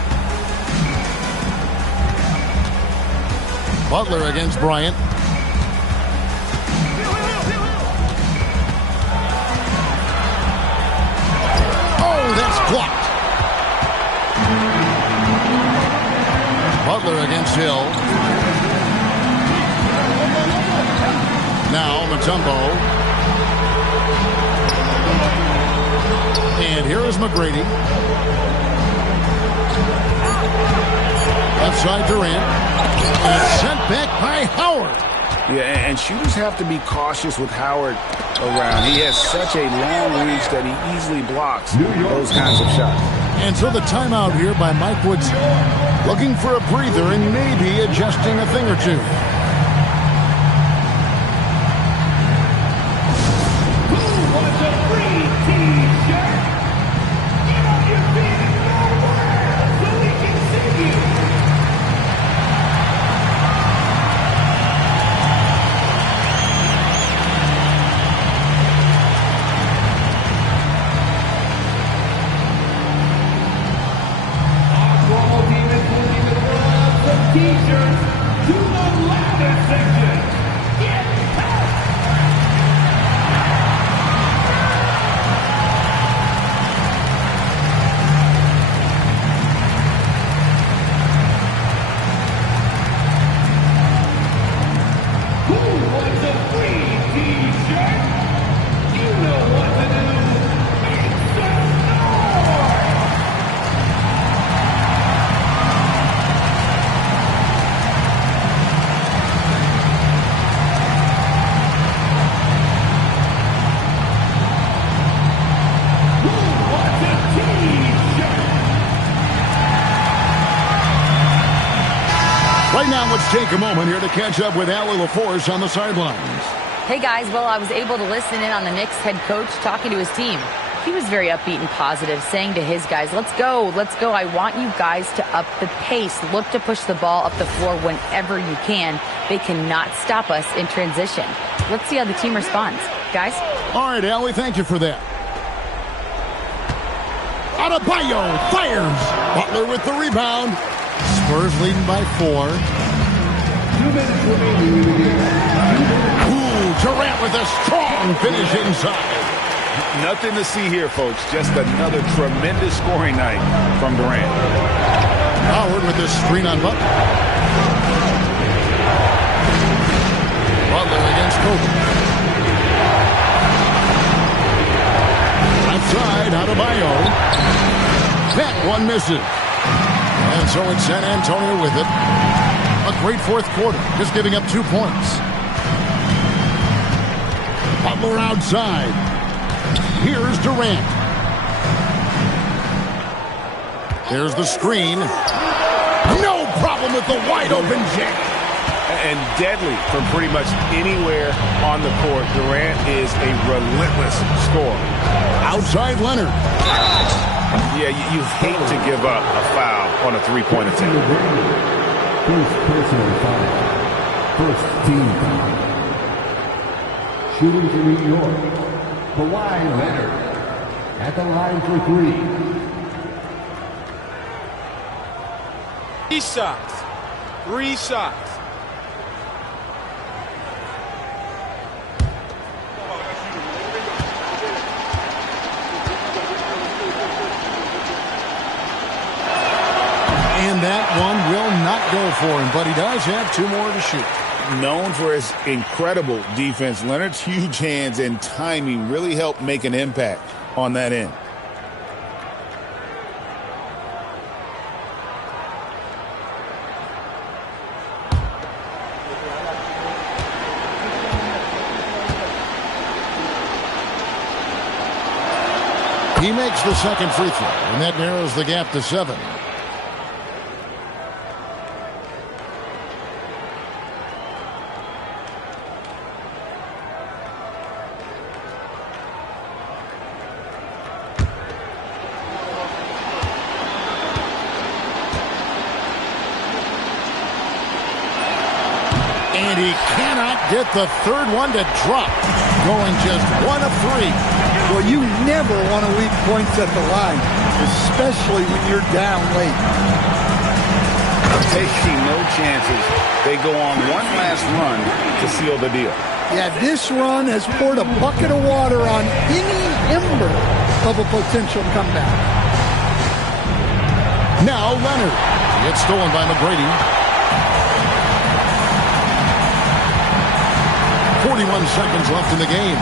Butler against Bryant. Oh, that's blocked. Butler against Hill. Now Mutombo. And here is McGrady. Left side Durant. And it's sent back by Howard. Yeah, and shooters have to be cautious with Howard around. He has such a long reach that he easily blocks those kinds of shots. And so the timeout here by Mike Woodson. Looking for a breather and maybe adjusting a thing or two. T-shirts to the left. And now let's take a moment here to catch up with Allie LaForce on the sidelines. Hey guys, well, I was able to listen in on the Knicks head coach talking to his team. He was very upbeat and positive, saying to his guys, let's go. I want you guys to up the pace. Look to push the ball up the floor whenever you can. They cannot stop us in transition. Let's see how the team responds. Guys? All right, Allie, thank you for that. Adebayo fires. Butler with the rebound. Spurs leading by 4. 2 minutes remaining in the game. Ooh, Durant with a strong finish inside. Nothing to see here, folks. Just another tremendous scoring night from Durant. Howard with this screen on Butler. Butler against Kobe. Outside, Adebayo. That one misses. And so it's San Antonio with it. A great fourth quarter, just giving up 2 points. Butler outside. Here's Durant. There's the screen. No problem with the wide open jam. And deadly from pretty much anywhere on the court. Durant is a relentless scorer. Outside Leonard. Yeah, you hate to give up a foul on a three-point attempt. First personal foul. First team foul. Shooting for New York. Kawhi Leonard at the line for 3. 3 shots. 3 shots. And that one will not go for him, but he does have 2 more to shoot. Known for his incredible defense, Leonard's huge hands and timing really helped make an impact on that end. He makes the second free throw, and that narrows the gap to 7. And he cannot get the third one to drop. Going just 1 of 3. Well, you never want to leave points at the line, especially when you're down late. Taking no chances. They go on one last run to seal the deal. Yeah, this run has poured a bucket of water on any ember of a potential comeback. Now Leonard. It's stolen by McGrady. 41 seconds left in the game.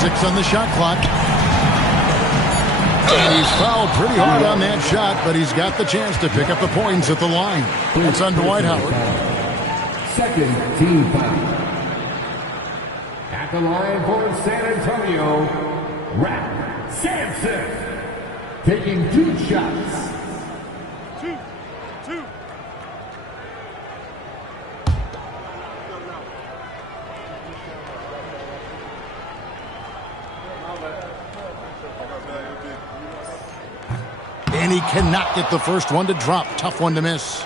Six on the shot clock. And he's fouled pretty hard on that shot, but he's got the chance to pick up the points at the line. It's on Dwight Howard. Second team foul. At the line for San Antonio, Rap Sampson. Taking 2 shots. 2. And he cannot get the first one to drop. Tough one to miss.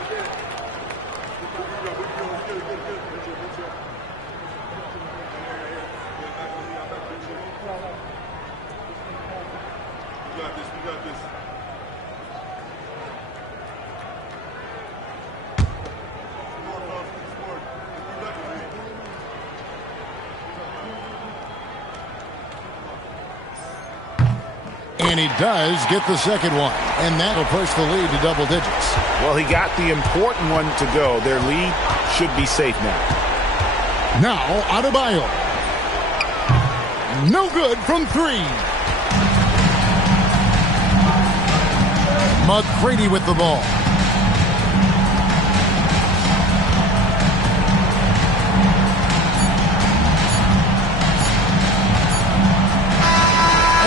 And he does get the second one. And that'll push the lead to double digits. Well, he got the important one to go. Their lead should be safe now. Now, Adebayo. No good from 3. McGrady with the ball.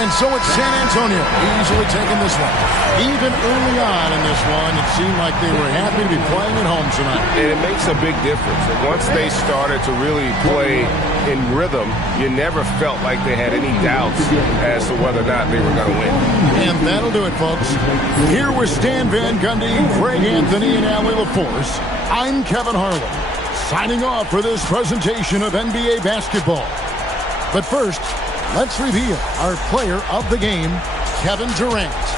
And So it's San Antonio easily taking this one. Even early on in this one, it seemed like they were happy to be playing at home tonight. And it makes a big difference. And once they started to really play in rhythm, you never felt like they had any doubts as to whether or not they were going to win. And that'll do it, folks. Here was Stan Van Gundy, Greg Anthony, and Allie LaForce. I'm Kevin Harlan, signing off for this presentation of NBA basketball. But first, let's reveal our player of the game, Kevin Durant.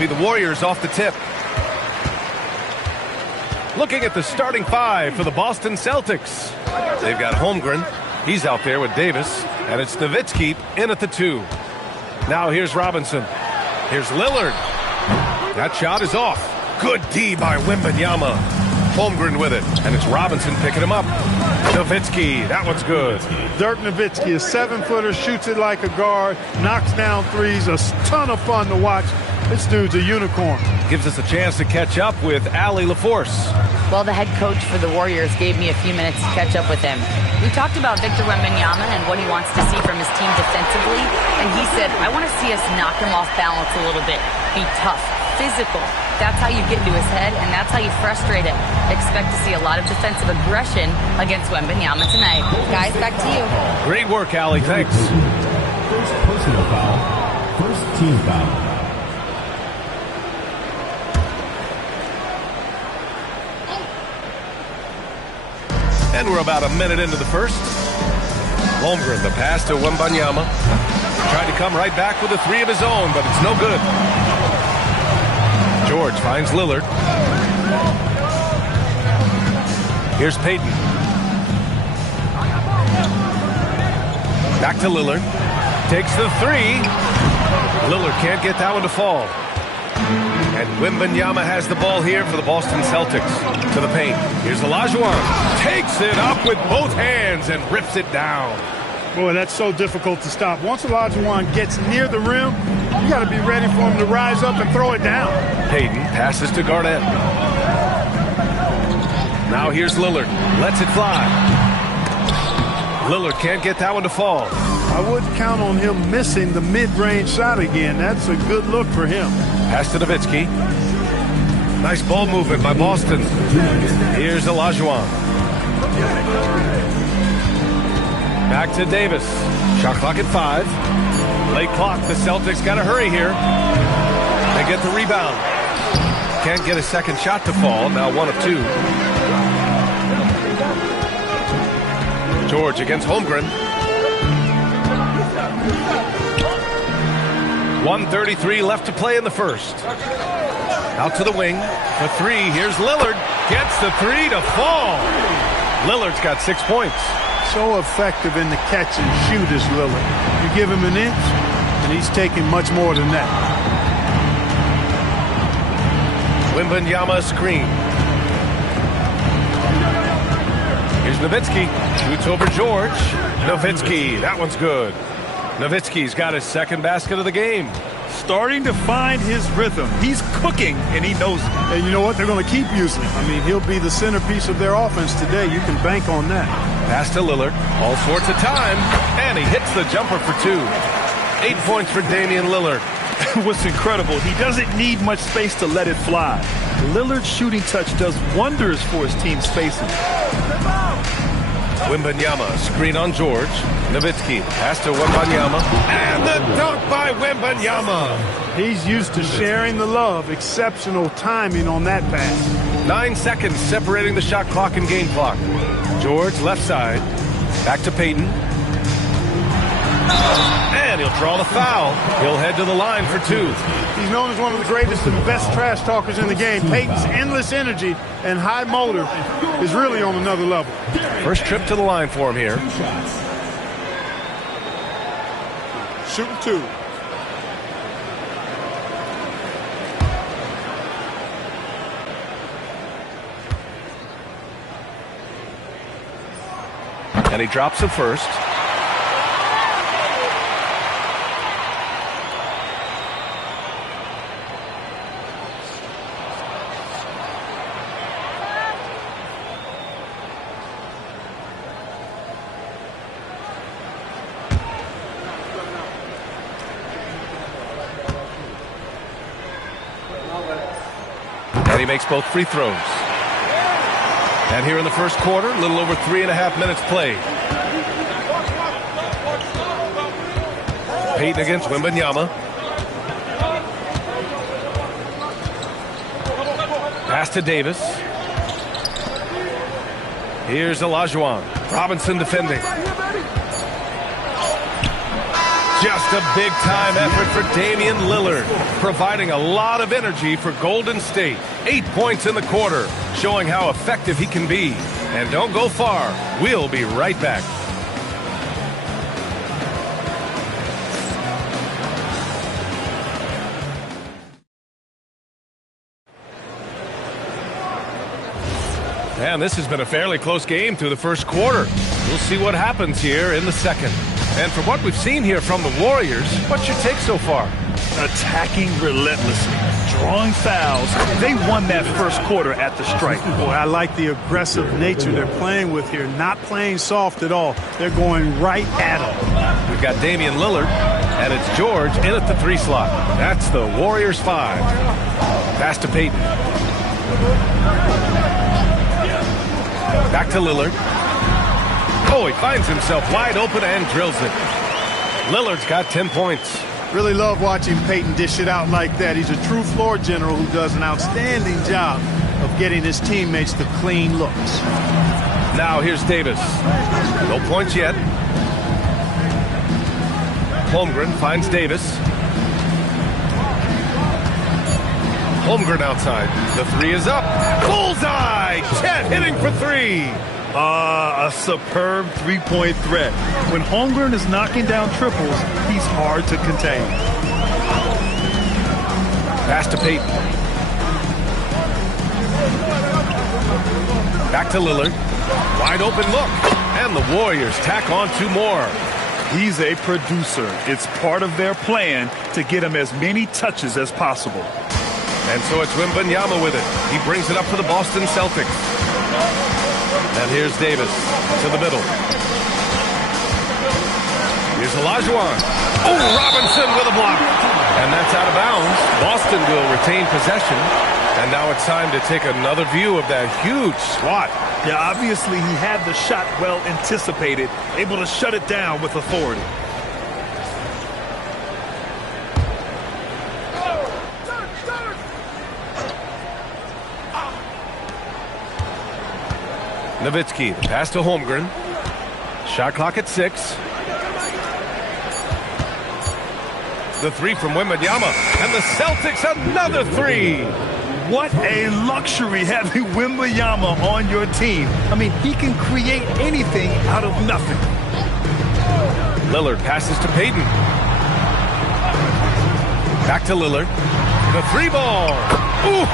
be the Warriors off the tip. Looking at the starting five for the Boston Celtics. They've got Holmgren. He's out there with Davis. And it's Nowitzki in at the 2. Now here's Robinson. Here's Lillard. That shot is off. Good D by Wembanyama. Holmgren with it. And it's Robinson picking him up. Nowitzki. That one's good. Dirk Nowitzki, a 7-footer, shoots it like a guard, knocks down threes, a ton of fun to watch. This dude's a unicorn. Gives us a chance to catch up with Allie LaForce. Well, the head coach for the Warriors gave me a few minutes to catch up with him. We talked about Victor Wembanyama and what he wants to see from his team defensively, and he said, I want to see us knock him off balance a little bit. Be tough, physical. That's how you get into his head, and that's how you frustrate him. Expect to see a lot of defensive aggression against Wembanyama tonight. Guys, back to you. Great work, Allie. Thanks. First personal foul. First team foul. And we're about a minute into the first. Holmgren, the pass to Wembanyama. Tried to come right back with a 3 of his own, but it's no good. George finds Lillard. Here's Payton. Back to Lillard. Takes the 3. Lillard can't get that one to fall. And Wembanyama has the ball here for the Boston Celtics. To the paint. Here's Olajuwon. Takes it up with both hands and rips it down. Boy, that's so difficult to stop. Once Olajuwon gets near the rim, you got to be ready for him to rise up and throw it down. Payton passes to Garnett. Now here's Lillard. Lets it fly. Lillard can't get that one to fall. I wouldn't count on him missing the mid-range shot again. That's a good look for him. Pass to Nowitzki. Nice ball movement by Boston. Here's Olajuwon. Back to Davis. Shot clock at 5. Late clock. The Celtics got to hurry here. They get the rebound. Can't get a second shot to fall. Now 1 of 2. George against Holmgren. 1:33 left to play in the first. Out to the wing for 3. Here's Lillard. Gets the 3 to fall. Lillard's got 6 points. So effective in the catch and shoot is Lillard. You give him an inch, and he's taking much more than that. Wembanyama screen. Here's Nowitzki. Shoots over George. Nowitzki. That one's good. Nowitzki's got his second basket of the game. Starting to find his rhythm. He's cooking, and he knows it. And you know what? They're going to keep using him. I mean, he'll be the centerpiece of their offense today. You can bank on that. Pass to Lillard. All sorts of time. And he hits the jumper for 2. 8 points for Damian Lillard. What's incredible, he doesn't need much space to let it fly. Lillard's shooting touch does wonders for his team's spacing. Wembanyama, screen on George. Nowitzki, pass to Wembanyama. And the dunk by Wembanyama. He's used to sharing the love. Exceptional timing on that pass. 9 seconds separating the shot clock and game clock. George, left side. Back to Payton. And he'll draw the foul. He'll head to the line for 2. He's known as one of the greatest and best trash talkers in the game. Payton's endless energy and high motor is really on another level. First trip to the line for him here. Shooting 2. And he drops it first. And he makes both free throws. And here in the first quarter, a little over 3.5 minutes played. Payton against Wembanyama. Pass to Davis. Here's Olajuwon. Robinson defending. Just a big-time effort for Damian Lillard, providing a lot of energy for Golden State. 8 points in the quarter, showing how effective he can be. And don't go far. We'll be right back. And this has been a fairly close game through the first quarter. We'll see what happens here in the second. And from what we've seen here from the Warriors, what's your take so far? Attacking relentlessly, drawing fouls. They won that first quarter at the stripe. Boy, I like the aggressive nature they're playing with here. Not playing soft at all. They're going right at them. We've got Damian Lillard, and it's George in at the 3 slot. That's the Warriors 5. Pass to Payton. Back to Lillard. Oh, he finds himself wide open and drills it. Lillard's got 10 points. Really love watching Payton dish it out like that. He's a true floor general who does an outstanding job of getting his teammates to clean looks. Now here's Davis. No points yet. Holmgren finds Davis. Holmgren outside. The 3 is up. Bullseye! Chet hitting for 3. A superb three-point threat. When Holmgren is knocking down triples, he's hard to contain. Pass to Payton. Back to Lillard. Wide open look. And the Warriors tack on 2 more. He's a producer. It's part of their plan to get him as many touches as possible. And so it's Wembanyama with it. He brings it up for the Boston Celtics. And here's Davis to the middle. Here's Olajuwon. Oh, Robinson with a block. And that's out of bounds. Boston will retain possession. And now it's time to take another view of that huge swat. Yeah, obviously he had the shot well anticipated, able to shut it down with authority. Nowitzki, the pass to Holmgren. Shot clock at 6. The 3 from Wembanyama. And the Celtics another 3. What a luxury having Wembanyama on your team. I mean, he can create anything out of nothing. Lillard passes to Payton. Back to Lillard. The 3 ball. Ooh,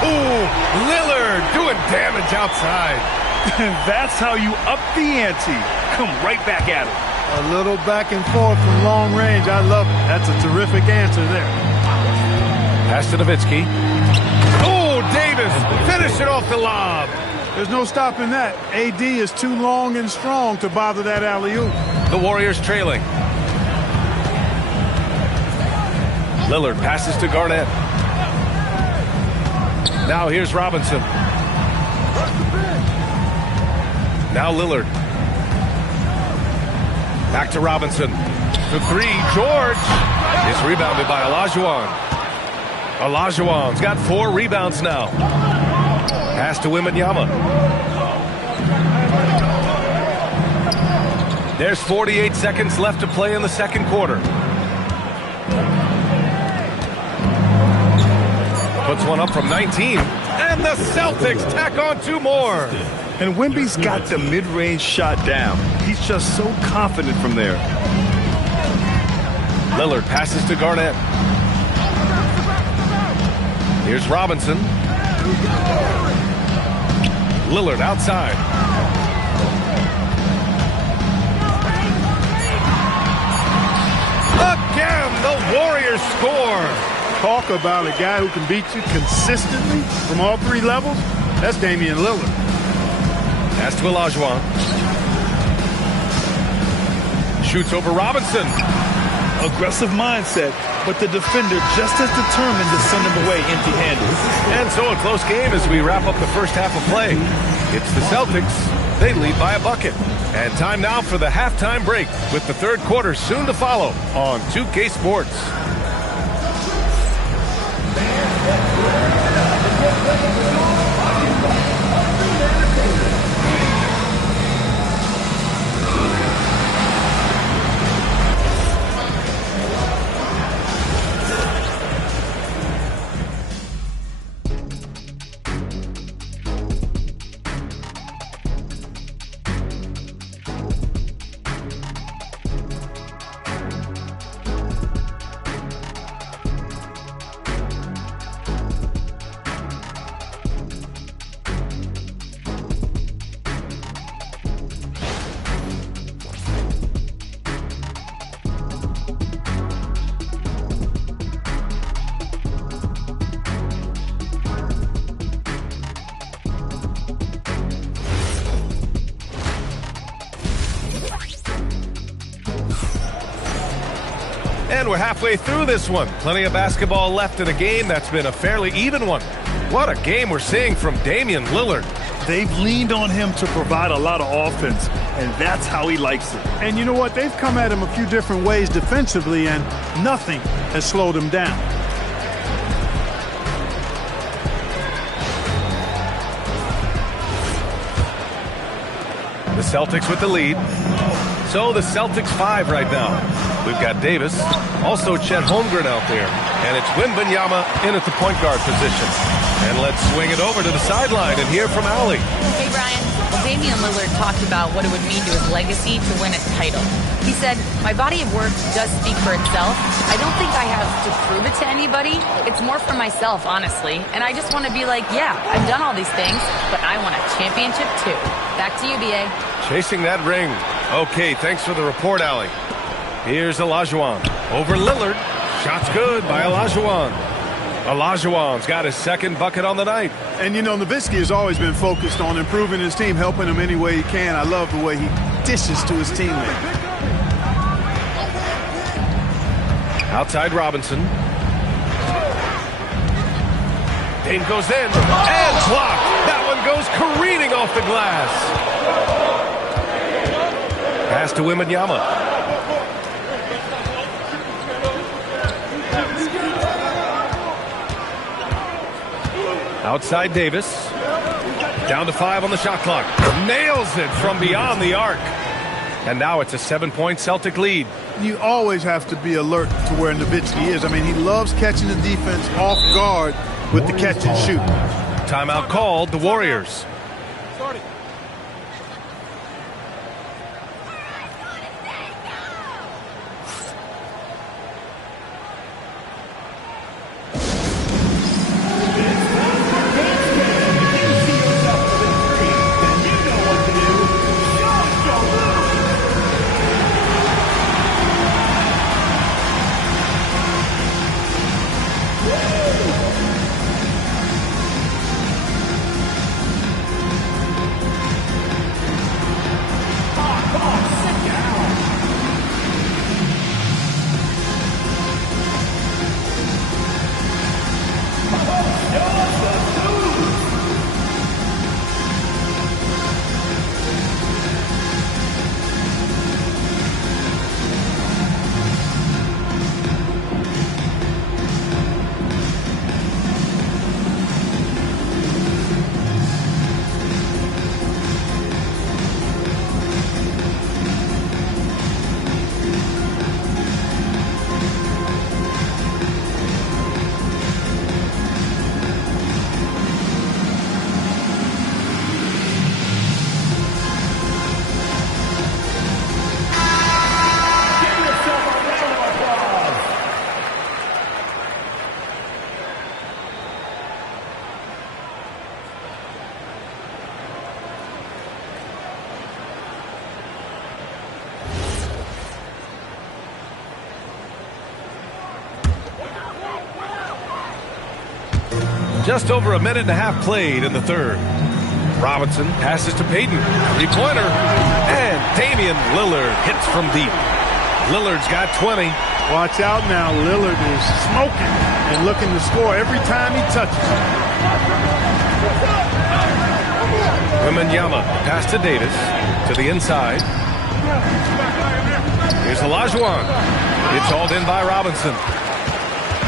Lillard doing damage outside. And that's how you up the ante. Come right back at him. A little back and forth from long range. I love it. That's a terrific answer there. Pass to Nowitzki. Oh, Davis. Finish it off the lob. There's no stopping that. AD is too long and strong to bother that alley-oop. The Warriors trailing. Lillard passes to Garnett. Now here's Robinson. Now Lillard. Back to Robinson. The 3, George is rebounded by Olajuwon. Olajuwon's got 4 rebounds now. Pass to Wembanyama. There's 48 seconds left to play in the second quarter. Puts one up from 19. And the Celtics tack on 2 more. And Wemby's got the mid-range shot down. He's just so confident from there. Lillard passes to Garnett. Here's Robinson. Lillard outside. Again, the Warriors score. Talk about a guy who can beat you consistently from all 3 levels. That's Damian Lillard. Pass to Olajuwon. Shoots over Robinson. Aggressive mindset, but the defender just as determined to send him away empty-handed. And so a close game as we wrap up the first half of play. It's the Celtics. They lead by a bucket. And time now for the halftime break with the third quarter soon to follow on 2K Sports. And we're halfway through this one. Plenty of basketball left in a game that's been a fairly even one. What a game we're seeing from Damian Lillard. They've leaned on him to provide a lot of offense, and that's how he likes it. And you know what? They've come at him a few different ways defensively, and nothing has slowed him down. The Celtics with the lead. So the Celtics 5 right now. We've got Davis, also Chet Holmgren out there, and it's Wembanyama in at the point guard position. And let's swing it over to the sideline and hear from Allie. Hey, Brian. Well, Damian Lillard talked about what it would mean to his legacy to win a title. He said, my body of work does speak for itself. I don't think I have to prove it to anybody. It's more for myself, honestly. And I just want to be like, yeah, I've done all these things, but I want a championship too. Back to you, B.A. Chasing that ring. Okay, thanks for the report, Allie. Here's Olajuwon. Over Lillard. Shot's good by Olajuwon. Olajuwon's got his second bucket on the night. And, you know, Nowitzki has always been focused on improving his team, helping him any way he can. I love the way he dishes to his teammates. Outside Robinson. Dame goes in and blocked. That one goes careening off the glass. Pass to Wembanyama. Outside Davis. Down to 5 on the shot clock. Nails it from beyond the arc. And now it's a 7-point Celtic lead. You always have to be alert to where Nowitzki is. I mean, he loves catching the defense off guard with the catch and shoot. Timeout called, the Warriors. Just over a minute and a half played in the third. Robinson passes to Payton. Three-pointer. And Damian Lillard hits from deep. Lillard's got 20. Watch out now. Lillard is smoking and looking to score every time he touches it. Wembanyama pass to Davis. To the inside. Here's Olajuwon. It's hauled in by Robinson.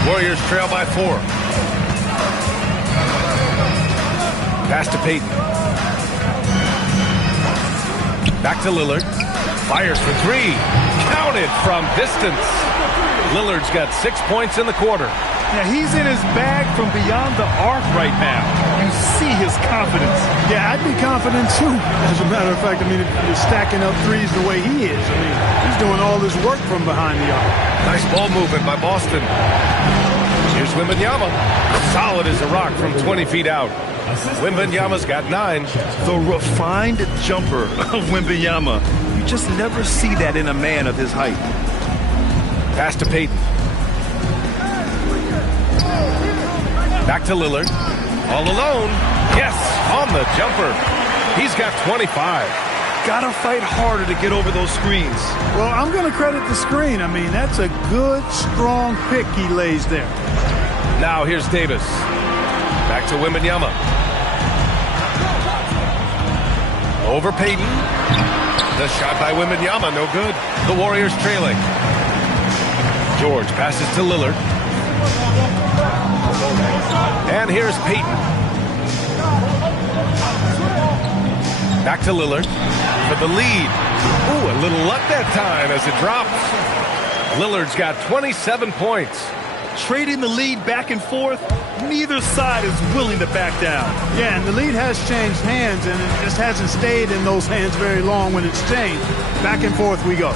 Warriors trail by 4. Pass to Payton. Back to Lillard. Fires for 3. Counted from distance. Lillard's got 6 points in the quarter. Yeah, he's in his bag from beyond the arc right now. You see his confidence. Yeah, I'd be confident too. As a matter of fact, I mean, if you're stacking up threes the way he is, I mean, he's doing all this work from behind the arc. Nice ball movement by Boston. Here's Wembanyama. Solid as a rock from 20 feet out. Wembanyama's got 9. The refined jumper of Wembanyama. You just never see that in a man of his height. Pass to Payton. Back to Lillard. All alone. Yes, on the jumper. He's got 25. got to fight harder to get over those screens. Well, I'm going to credit the screen. I mean, that's a good, strong pick he lays there. Now here's Davis. Back to Wembanyama. Over Payton. The shot by Wembanyama, no good. The Warriors trailing. George passes to Lillard. And here's Payton. Back to Lillard for the lead. Ooh, a little luck that time as it drops. Lillard's got 27 points. Trading the lead back and forth, neither side is willing to back down. Yeah, and the lead has changed hands, and it just hasn't stayed in those hands very long when it's changed. Back and forth we go.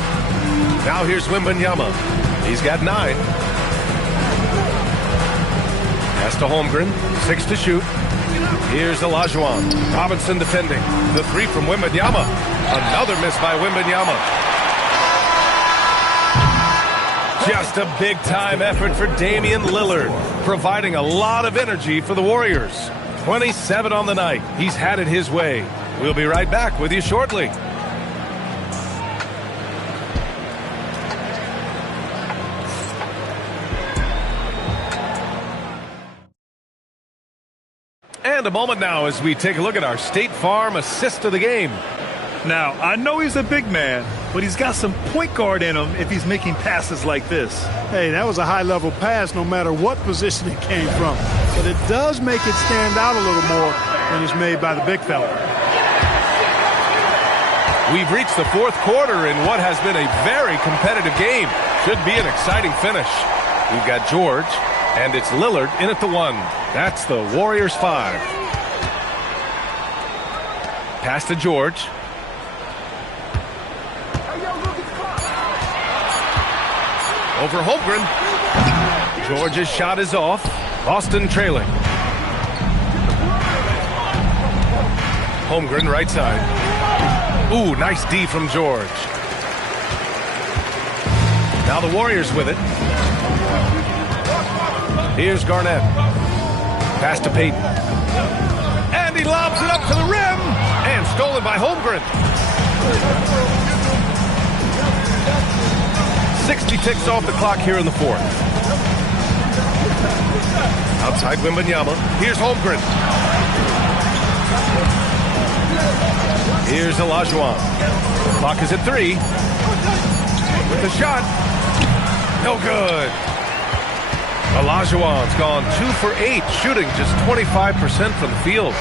Now here's Wembanyama. He's got 9. Pass to Holmgren. 6 to shoot. Here's Olajuwon. Robinson defending. The 3 from Wembanyama. Another miss by Wembanyama. Just a big-time effort for Damian Lillard, providing a lot of energy for the Warriors. 27 on the night. He's had it his way. We'll be right back with you shortly. And a moment now as we take a look at our State Farm assist of the game. Now, I know he's a big man, but he's got some point guard in him if he's making passes like this. Hey, that was a high-level pass no matter what position it came from. But it does make it stand out a little more when it's made by the big fella. We've reached the 4th quarter in what has been a very competitive game. Should be an exciting finish. We've got George, and it's Lillard in at the 1. That's the Warriors 5. Pass to George. Over Holmgren. George's shot is off. Boston trailing. Holmgren right side. Ooh, nice D from George. Now the Warriors with it. Here's Garnett. Pass to Payton. And he lobs it up to the rim. And stolen by Holmgren. 60 ticks off the clock here in the 4th. Outside Wembanyama. Here's Holmgren. Here's Olajuwon. Clock is at 3. With the shot. No good. Olajuwon's gone 2 for 8, shooting just 25% from the field.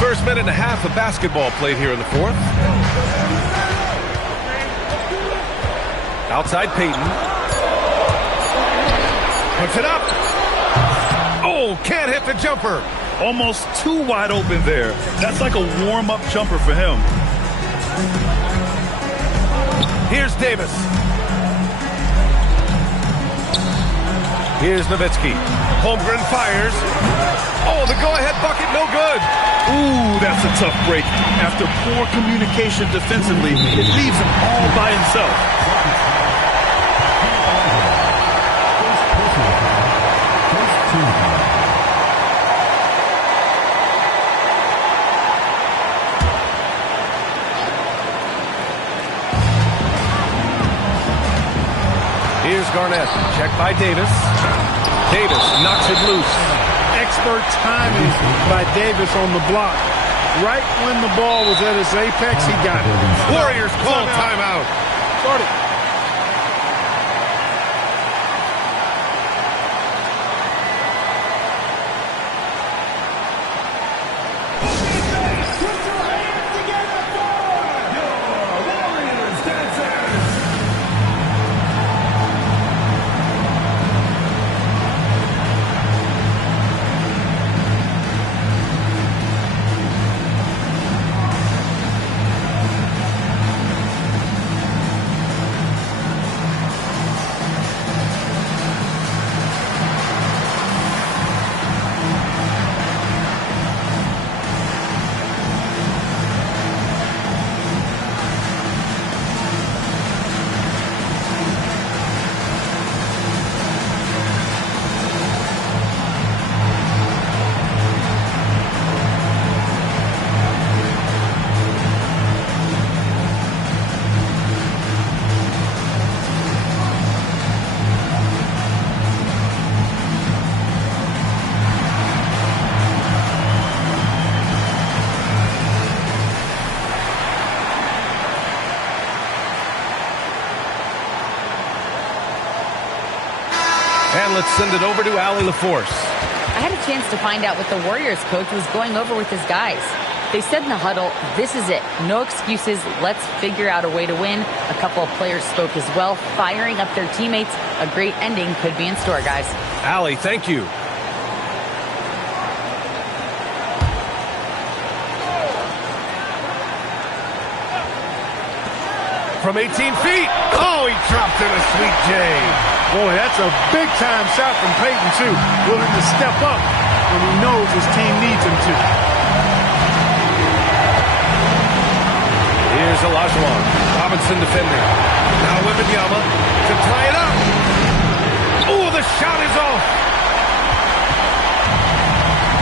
First minute and a half of basketball played here in the 4th. Outside Payton. Puts it up. Oh, can't hit the jumper. Almost too wide open there. That's like a warm-up jumper for him. Here's Davis. Here's Nowitzki. Holmgren fires. Oh, the go-ahead bucket, no good. Ooh, that's a tough break. After poor communication defensively, it leaves him all by himself. Here's Garnett. Check by Davis. Davis knocks it loose. Expert timing by Davis on the block. Right when the ball was at its apex, he got it. Warriors call timeout. Start it. And let's send it over to Allie LaForce. I had a chance to find out what the Warriors coach was going over with his guys. They said in the huddle, this is it. No excuses. Let's figure out a way to win. A couple of players spoke as well, firing up their teammates. A great ending could be in store, guys. Allie, thank you. From 18 feet. Oh, he dropped in a sweet J. Boy, that's a big-time shot from Payton, too. Willing to step up when he knows his team needs him to. Here's Olajuwon. Robinson defending. Now Wembanyama to tie it up. Oh, the shot is off.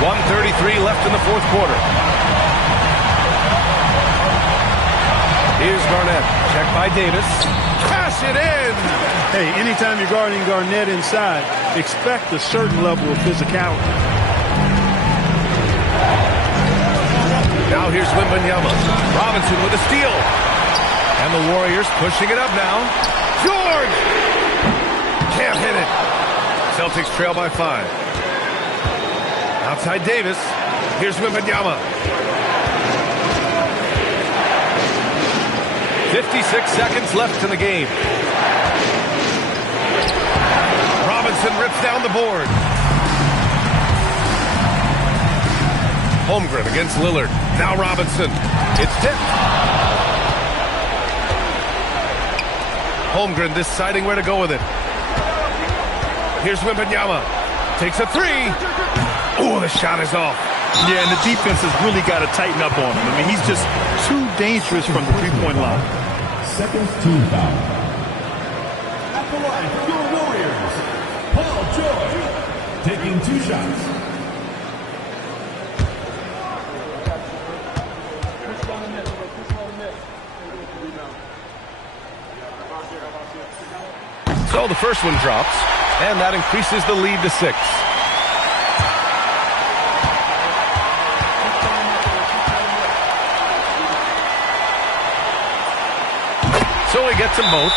1:33 left in the fourth quarter. Here's Garnett. Check by Davis. Cash it in. Hey, anytime you're guarding Garnett inside, expect a certain level of physicality. Now here's Wembanyama. Robinson with a steal. And the Warriors pushing it up now. George! Can't hit it. Celtics trail by 5. Outside Davis. Here's Wembanyama. 56 seconds left in the game. Robinson rips down the board. Holmgren against Lillard. Now Robinson. It's tipped. Holmgren deciding where to go with it. Here's Wembanyama. Takes a three. Oh, the shot is off. Yeah, and the defense has really got to tighten up on him. I mean, he's just too dangerous from the three-point line. Second team foul. At the line for your Warriors, Paul George, taking 2 shots. So the first one drops, and that increases the lead to 6. So he gets them both,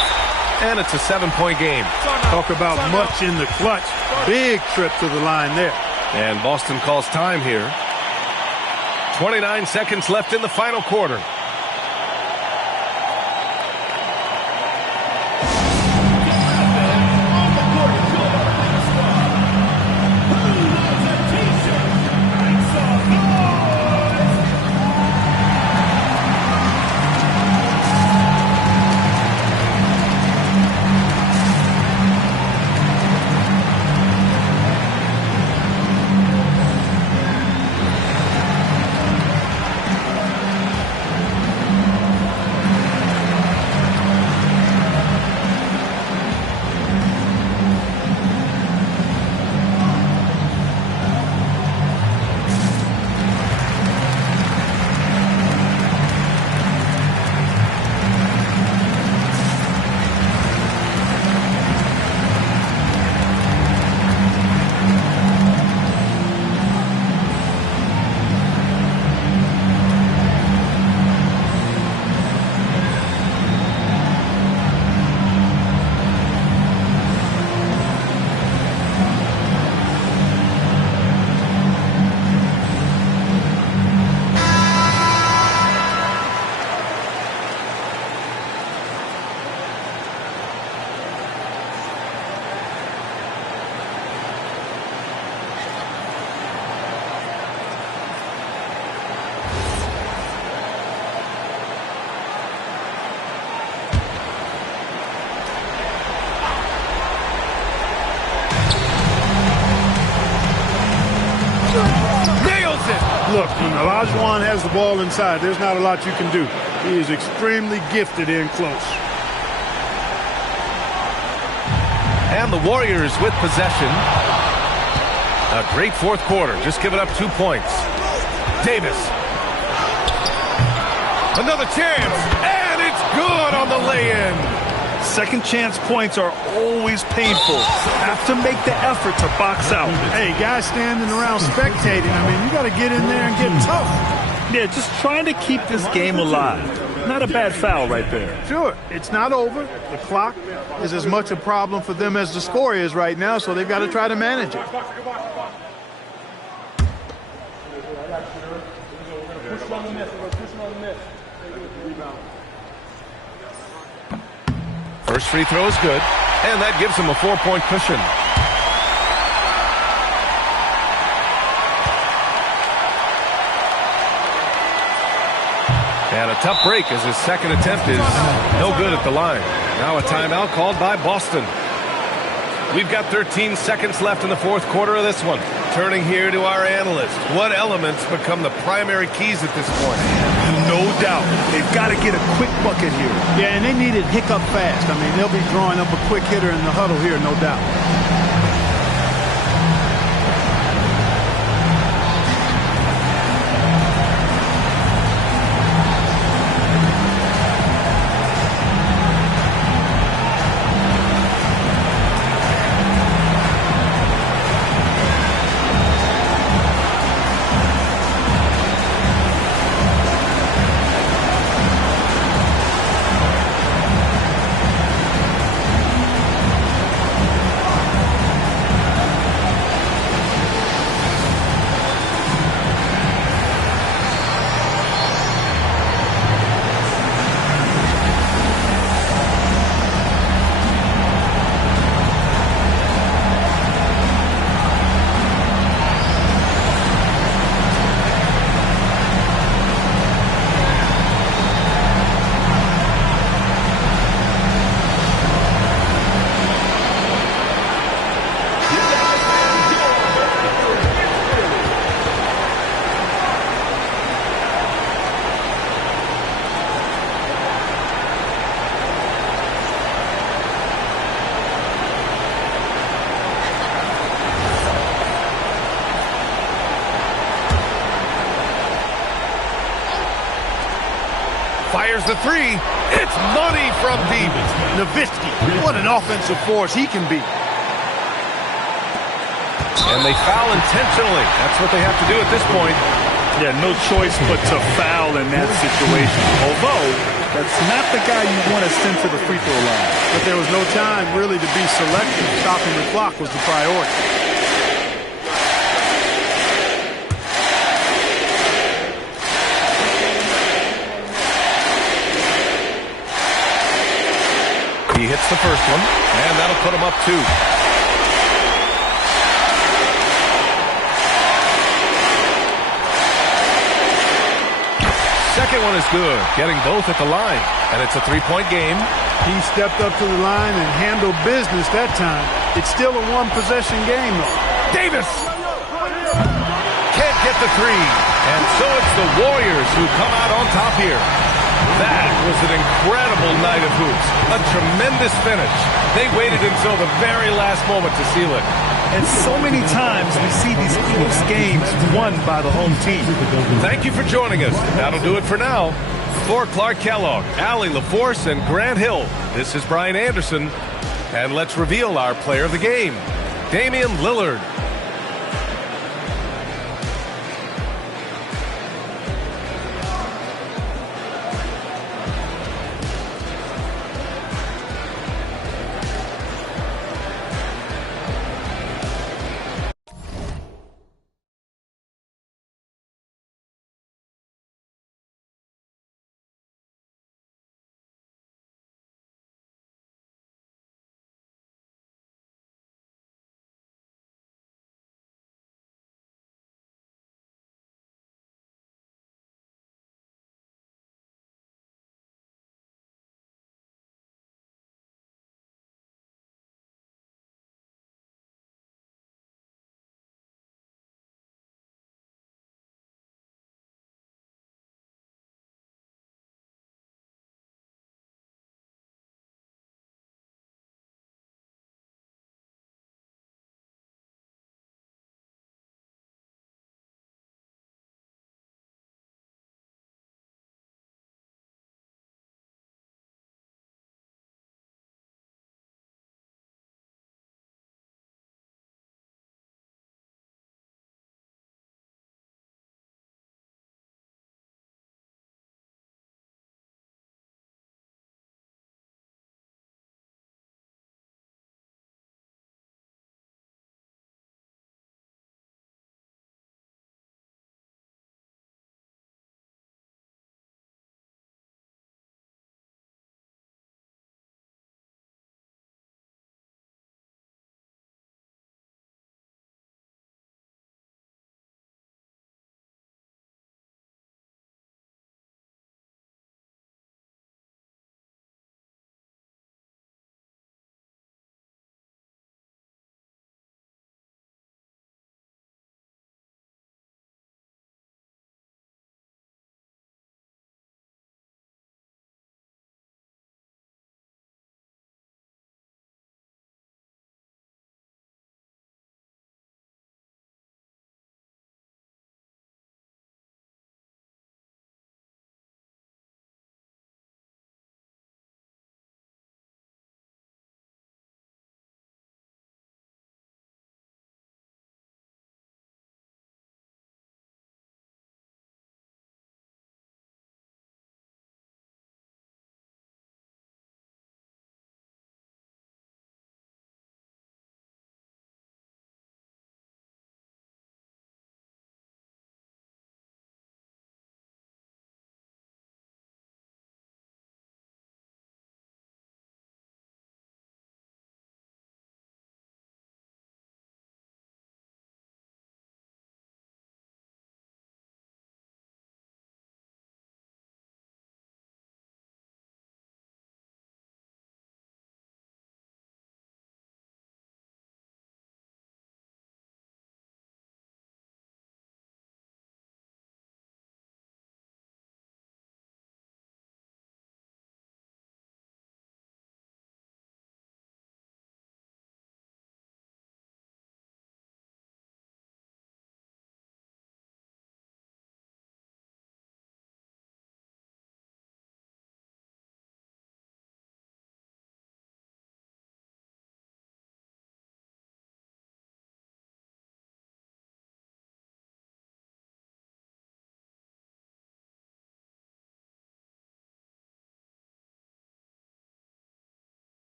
and it's a 7-point game. Talk about much in the clutch. Big trip to the line there. And Boston calls time here. 29 seconds left in the final quarter. Look, when Olajuwon has the ball inside, there's not a lot you can do. He is extremely gifted in close. And the Warriors with possession. A great fourth quarter, just giving up 2 points. Davis. Another chance, and it's good on the lay-in. Second chance points are always painful. Have to make the effort to box out. Hey, guys standing around spectating, I mean, you got to get in there and get tough. Yeah, just trying to keep this game alive. Not a bad foul right there. Sure, it's not over. The clock is as much a problem for them as the score is right now, so they've got to try to manage it. First free throw is good, and that gives him a 4-point cushion. And a tough break as his second attempt is no good at the line. Now a timeout called by Boston. We've got 13 seconds left in the fourth quarter of this one. Turning here to our analyst. What elements become the primary keys at this point? No doubt. They've got to get a quick bucket here. Yeah, and they need it hiccup fast. I mean, they'll be drawing up a quick hitter in the huddle here, no doubt. Fires the three. It's money from deep. Nowitzki, what an offensive force he can be. And they foul intentionally. That's what they have to do at this point. Yeah, no choice but to foul in that situation. Although, that's not the guy you want to send to the free throw line. But there was no time really to be selective. Stopping the clock was the priority. He hits the first one, and that'll put him up 2. Second one is good, getting both at the line, and it's a 3-point game. He stepped up to the line and handled business that time. It's still a one-possession game, though. Davis can't get the 3, and so it's the Warriors who come out on top here. That was an incredible night of hoops. A tremendous finish. They waited until the very last moment to seal it. And so many times we see these close games won by the home team. Thank you for joining us. That'll do it for now. For Clark Kellogg, Allie LaForce, and Grant Hill, this is Brian Anderson. And let's reveal our player of the game, Damian Lillard.